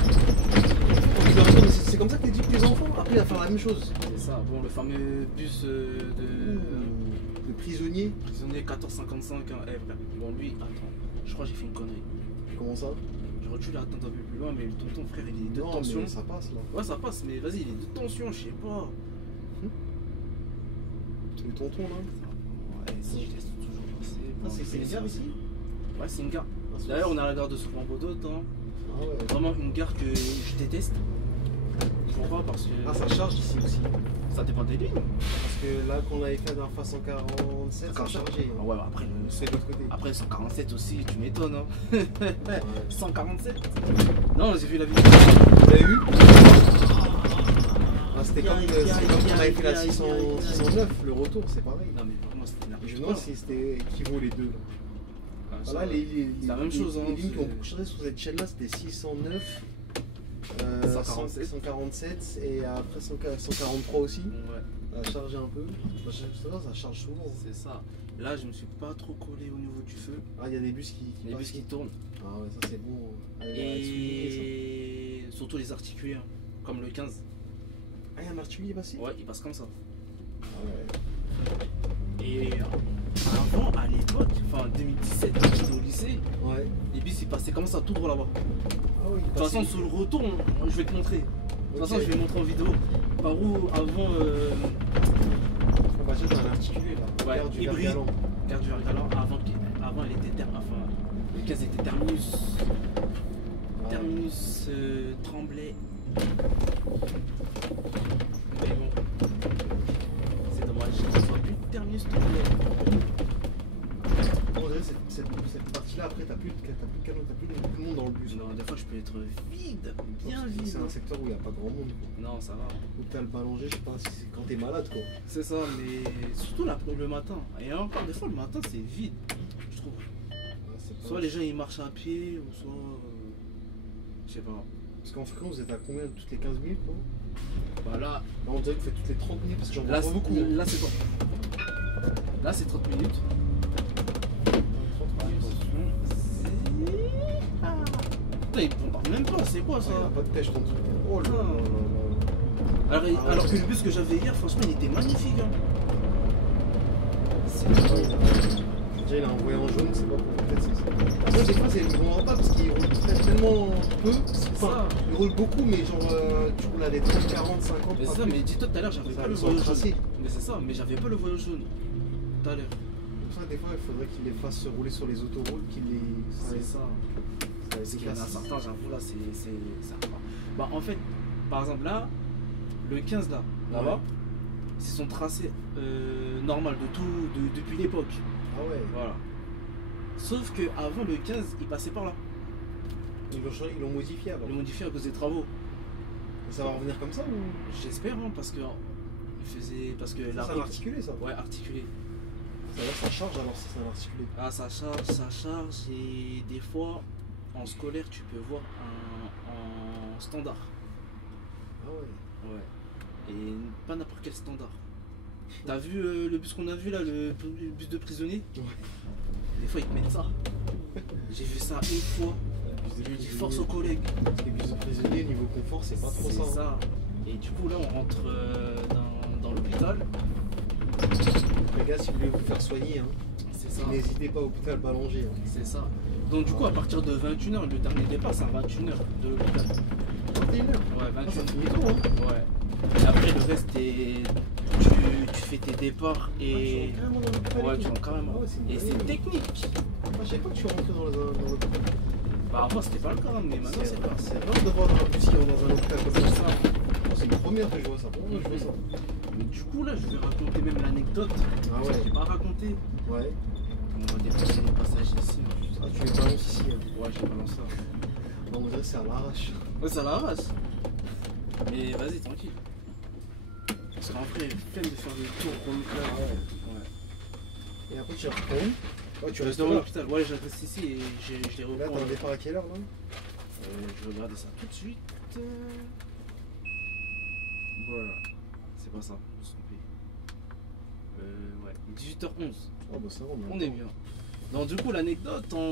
Ils leur disent, mais c'est comme ça que tu éduques tes enfants. Après, il va faire la même chose. C'est ça. Bon, le fameux bus Le prisonnier, prisonnier 1455. Hein. Eh, frère. Bon, lui, attends. Je crois que j'ai fait une connerie. comment ça? J'aurais dû l'attendre un peu plus loin, mais le tonton, frère, il est de Non, tension. mais ça passe là. Ouais, ça passe, mais vas-y, il est de tension, je sais pas. Le tonton là. Ouais, si, je laisse toujours passer. Ah, c'est une gare ici? Ouais, c'est une gare. Ah, c'est- D'ailleurs, on a la gare de Souffrant-Baudot, hein. Ah ouais. Vraiment une gare que je déteste. Pourquoi? Parce que Ah, ça charge ici aussi. ça dépend des lignes. Parce que là, qu'on avait fait la dernière fois 147, ça a chargé. Ah ouais, bah après, C'est de l'autre côté. après 147 aussi, tu m'étonnes. Hein. Ouais. 147. Non, j'ai vu la vidéo. Vous avez vu? C'était comme quand on avait fait la 609, le retour, c'est pareil. Non, mais vraiment, c'était Je n'importe me quoi. demande si c'était équivaut les deux. Là. Ah, ça, Voilà, c'est la même chose. Hein, les lignes qui ont c'est- beaucoup changé sur cette chaîne-là, c'était 609, 147. 147 et après 143 aussi. Ouais, Ça a chargé un peu. Ça charge souvent. c'est ça. Là, je me suis pas trop collé au niveau du feu. Ah, il y a des bus qui Les passent. bus qui tournent. Ah ouais, ça c'est bon. Allez, on va souligner Et surtout les articulés, hein, comme le 15. ça. Ah, il y a un articulé passé. Ouais, il passe comme ça. Ah ouais. Et avant, à l'époque, enfin 2017, quand j'étais au lycée, Ouais. les bus ils passaient comme ça tout droit là-bas. Ah oui, De toute façon, sur le retour, je vais te montrer. De toute façon, je vais montrer en vidéo. Par où avant On va chercher un articulé là. Ouais, Gare du hybride. Vergalan. Gare du Vergalan, avant elle était enfin le 15 était terminus. Ouais. Terminus Tremblay. Mais bon, c'est dommage, ça soit plus terminus Tremblay. On dirait cette partie-là, après, t'as plus de canons, t'as plus de monde dans le bus. Non, des fois je peux être vide, bien Parce que vide. C'est un secteur où il n'y a pas grand monde. Quoi. Non, ça va. Hôpital Ballanger, je sais pas, c'est quand t'es malade quoi. C'est ça, mais surtout le matin. Et encore, des fois le matin c'est vide, je trouve. Ouais, c'est pas- Soit les gens ils marchent à pied, ou soit. Je sais pas. Parce qu'en fréquence, vous êtes à combien toutes les 15 minutes quoi Bah là, Là, on dirait que vous faites toutes les 30 minutes parce que j'en vois là, pas beaucoup. là c'est bon. Là c'est 30 minutes. Putain, il bombarde même pas, c'est quoi Ah, ça? il a pas de pêche en dessous. Oh là là là là. Alors, Ah ouais. alors que le bus que j'avais hier, franchement, il était magnifique. Hein. C'est Déjà, il a envoyé en jaune, c'est pas pour peut-être c'est ça. Après, des fois, ils vont pas parce qu'ils roulent tellement peu. Enfin, ils roulent beaucoup, mais genre, tu roules à des 30, 40, 50. Mais pas c'est ça, plus. mais dis-toi tout à l'heure, j'avais Ça, pas le ils sont voyage jaune. tracés. Mais c'est ça, mais j'avais pas le voyage jaune. Tout à l'heure. Pour ça, des fois, il faudrait qu'ils les fassent rouler sur les autoroutes, qu'ils les. C'est ça. Parce qu'il y en a certains, j'avoue, là, c'est. Bah, en fait, par exemple, là, le 15 là-bas, Ouais. c'est son tracé normal depuis l'époque. Ah ouais. Voilà. Sauf que avant le 15, il passait par là. Ils l'ont modifié alors. Le modifié à cause des travaux. Ça va revenir comme ça ou J'espère, hein, parce que il faisait. Parce que la c'est un route. articulé ça? Ouais, articulé. Ça va, ça charge alors si c'est un articulé. Ah, ça charge, et des fois, en scolaire, tu peux voir en standard. Ah ouais. Ouais. Et pas n'importe quel standard. T'as vu le bus qu'on a vu là, le bus de prisonnier? Ouais. Des fois, ils te mettent ça. J'ai vu ça une fois. Je lui dis force aux collègues. Les bus de prisonniers, niveau confort, c'est pas trop C'est ça. hein. ça. Et du coup, là, on rentre dans l'hôpital. Les gars, si vous voulez vous faire soigner, hein, C'est ça. n'hésitez pas à l'hôpital Ballanger. Hein. C'est ça. Donc, du coup, à partir de 21h, le dernier départ, c'est à 21h de l'hôpital. 21h. Ouais, Ah, 21h. ça finit tôt, hein. Ouais. Et après, le reste, tu fais tes départs Ah, tu et. rentres carrément dans l'hôpital. Ouais, et tu tout. rentres carrément. Ah ouais, c'est une Et c'est dinguerie. technique. Ah, je savais pas que tu rentrais dans l'hôpital. Bah, avant, c'était pas le cas, mais maintenant, c'est pas. C'est rare de voir un bus qui rentre dans un hôpital comme C'est ça. ça. C'est une première que je vois ça. Pour moi, je vois ça. Mais du coup, là, je vais raconter même l'anecdote. Ah ouais. Je l'ai pas raconté. Ouais. On va dépasser les passages ici. Ah, tu les balances ici. Hein. Ouais, j'ai balancé ça. Non, on dirait que c'est à l'arrache. Ouais, ça la rase. Mais vas-y, tranquille. Parce qu'en vrai, flemme de faire des tours pour le club. Ah ouais. Et après, tu reprends où? Ouais, tu Je restes reste dans là. l'hôpital. Ouais, je reste ici et je les Là, reprends. t'as un départ à quelle heure là? Je vais regarder ça tout de suite. Voilà. C'est pas ça, je me suis trompé. Ouais, 18h11. Ah bah ça va, On est bien. Donc du coup, l'anecdote en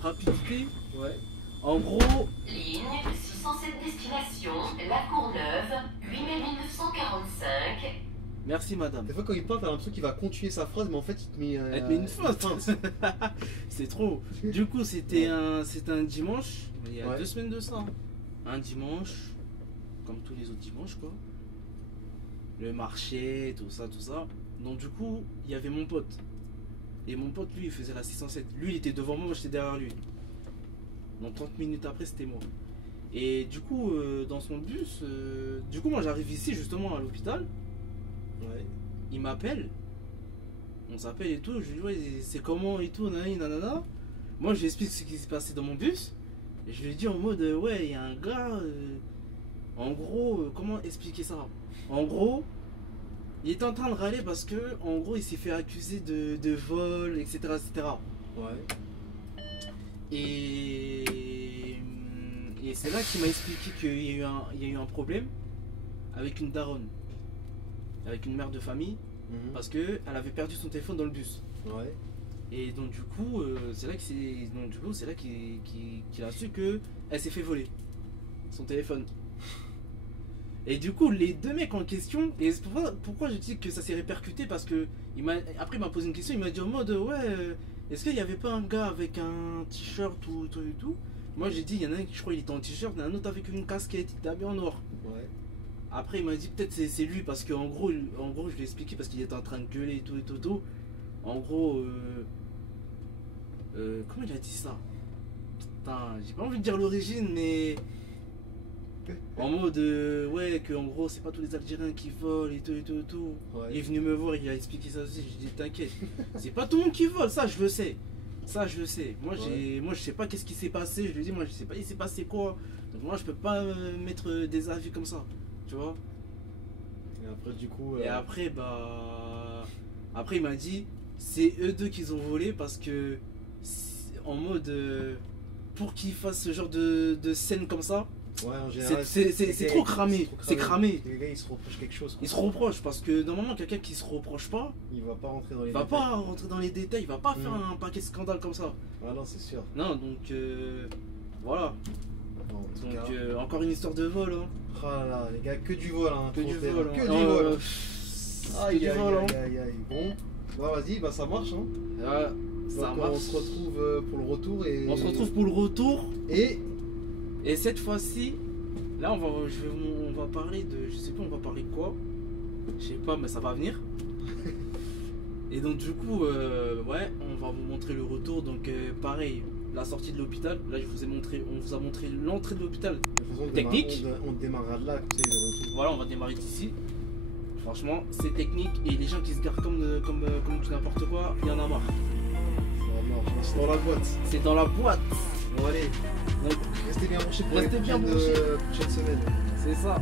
rapidité. Ouais. En gros, Ligne 607 destination La Courneuve, 8 mai 1945. merci madame. Des fois, quand il parle, t'as l'impression qu'il va continuer sa phrase, mais en fait, il te met, Elle te met une feinte. C'est trop. Du coup, c'était un dimanche, il y a Ouais. 2 semaines de ça. Un dimanche, comme tous les autres dimanches, quoi. Le marché, tout ça, tout ça. Donc, du coup, il y avait mon pote. Et mon pote, lui, il faisait la 607. Lui, il était devant moi, moi, j'étais derrière lui. Donc, 30 minutes après, c'était moi. Et du coup, dans son bus, du coup, moi, j'arrive ici, justement, à l'hôpital. Ouais. Il m'appelle, on s'appelle et tout, je lui dis ouais c'est comment et tout, nanani, nanana. Moi je lui explique ce qui s'est passé dans mon bus, et je lui dis en mode ouais il y a un gars, en gros comment expliquer ça. En gros, il était en train de râler parce que, en gros, il s'est fait accuser de vol, etc., etc. Ouais. Et c'est là qu'il m'a expliqué qu'il y a eu un problème avec une daronne, avec une mère de famille, Mhm. parce qu'elle avait perdu son téléphone dans le bus. Ouais. Et donc du coup, c'est là qu'il a su que elle s'est fait voler son téléphone. Et du coup, les deux mecs en question, et c'est pourquoi je dis que ça s'est répercuté, parce que après il m'a posé une question, il m'a dit en mode ouais, est-ce qu'il n'y avait pas un gars avec un t-shirt ou tout et tout. Moi j'ai dit, il y en a un qui je crois il était en t-shirt, il y en a un autre avec une casquette, il était habillé en noir. Ouais. Après il m'a dit peut-être c'est lui, parce qu'en gros, je lui ai expliqué parce qu'il était en train de gueuler et tout et tout, tout. En gros, comment il a dit ça? Putain, j'ai pas envie de dire l'origine, mais en mode ouais, que en gros c'est pas tous les Algériens qui volent et tout et tout et tout. Ouais. Il est venu me voir, il a expliqué ça aussi. J'ai dit t'inquiète, c'est pas tout le monde qui vole, ça je le sais. Ça je le sais. Moi je sais pas qu'est-ce qui s'est passé. Je lui ai dit moi je sais pas il s'est passé quoi. Donc moi je peux pas mettre des avis comme ça, tu vois. Et après du coup. Et après après il m'a dit c'est eux deux qu'ils ont volé parce que en mode pour qu'ils fassent ce genre de scène comme ça. Ouais, en général. C'est trop cramé. C'est cramé. Les gars ils se reprochent quelque chose. Quoi. Ils se reprochent parce que normalement quelqu'un qui se reproche pas, Il va pas rentrer dans les il va détails. pas rentrer dans les détails, il va pas faire Mm. un paquet de scandales comme ça. Ah non, c'est sûr. Non donc voilà. Non, en tout Donc cas. encore une histoire de vol hein. Oh là là, les gars, que du vol, hein. Que trop du terre, vol. Que hein. du vol. Que Aïe, du aïe, vol hein. aïe, aïe. Bon, bah vas-y, bah ça marche, hein. Ah, ça Donc, marche. on se retrouve pour le retour et. On se retrouve pour le retour. Et. Et cette fois-ci, là on va parler de. Je sais pas on va parler de quoi. Je sais pas mais ça va venir. Et donc du coup ouais on va vous montrer le retour. Donc pareil, la sortie de l'hôpital. Là on vous a montré l'entrée de l'hôpital. De toute façon, Technique. on démarrera de là, comme ça ils verront tout. Voilà on va démarrer d'ici. Franchement c'est technique et les gens qui se garent comme du n'importe quoi, il y en a marre. C'est dans la boîte. C'est dans la boîte. Bon allez. Donc Restez bien branchés pour Restez les bien prochaines semaines. c'est ça.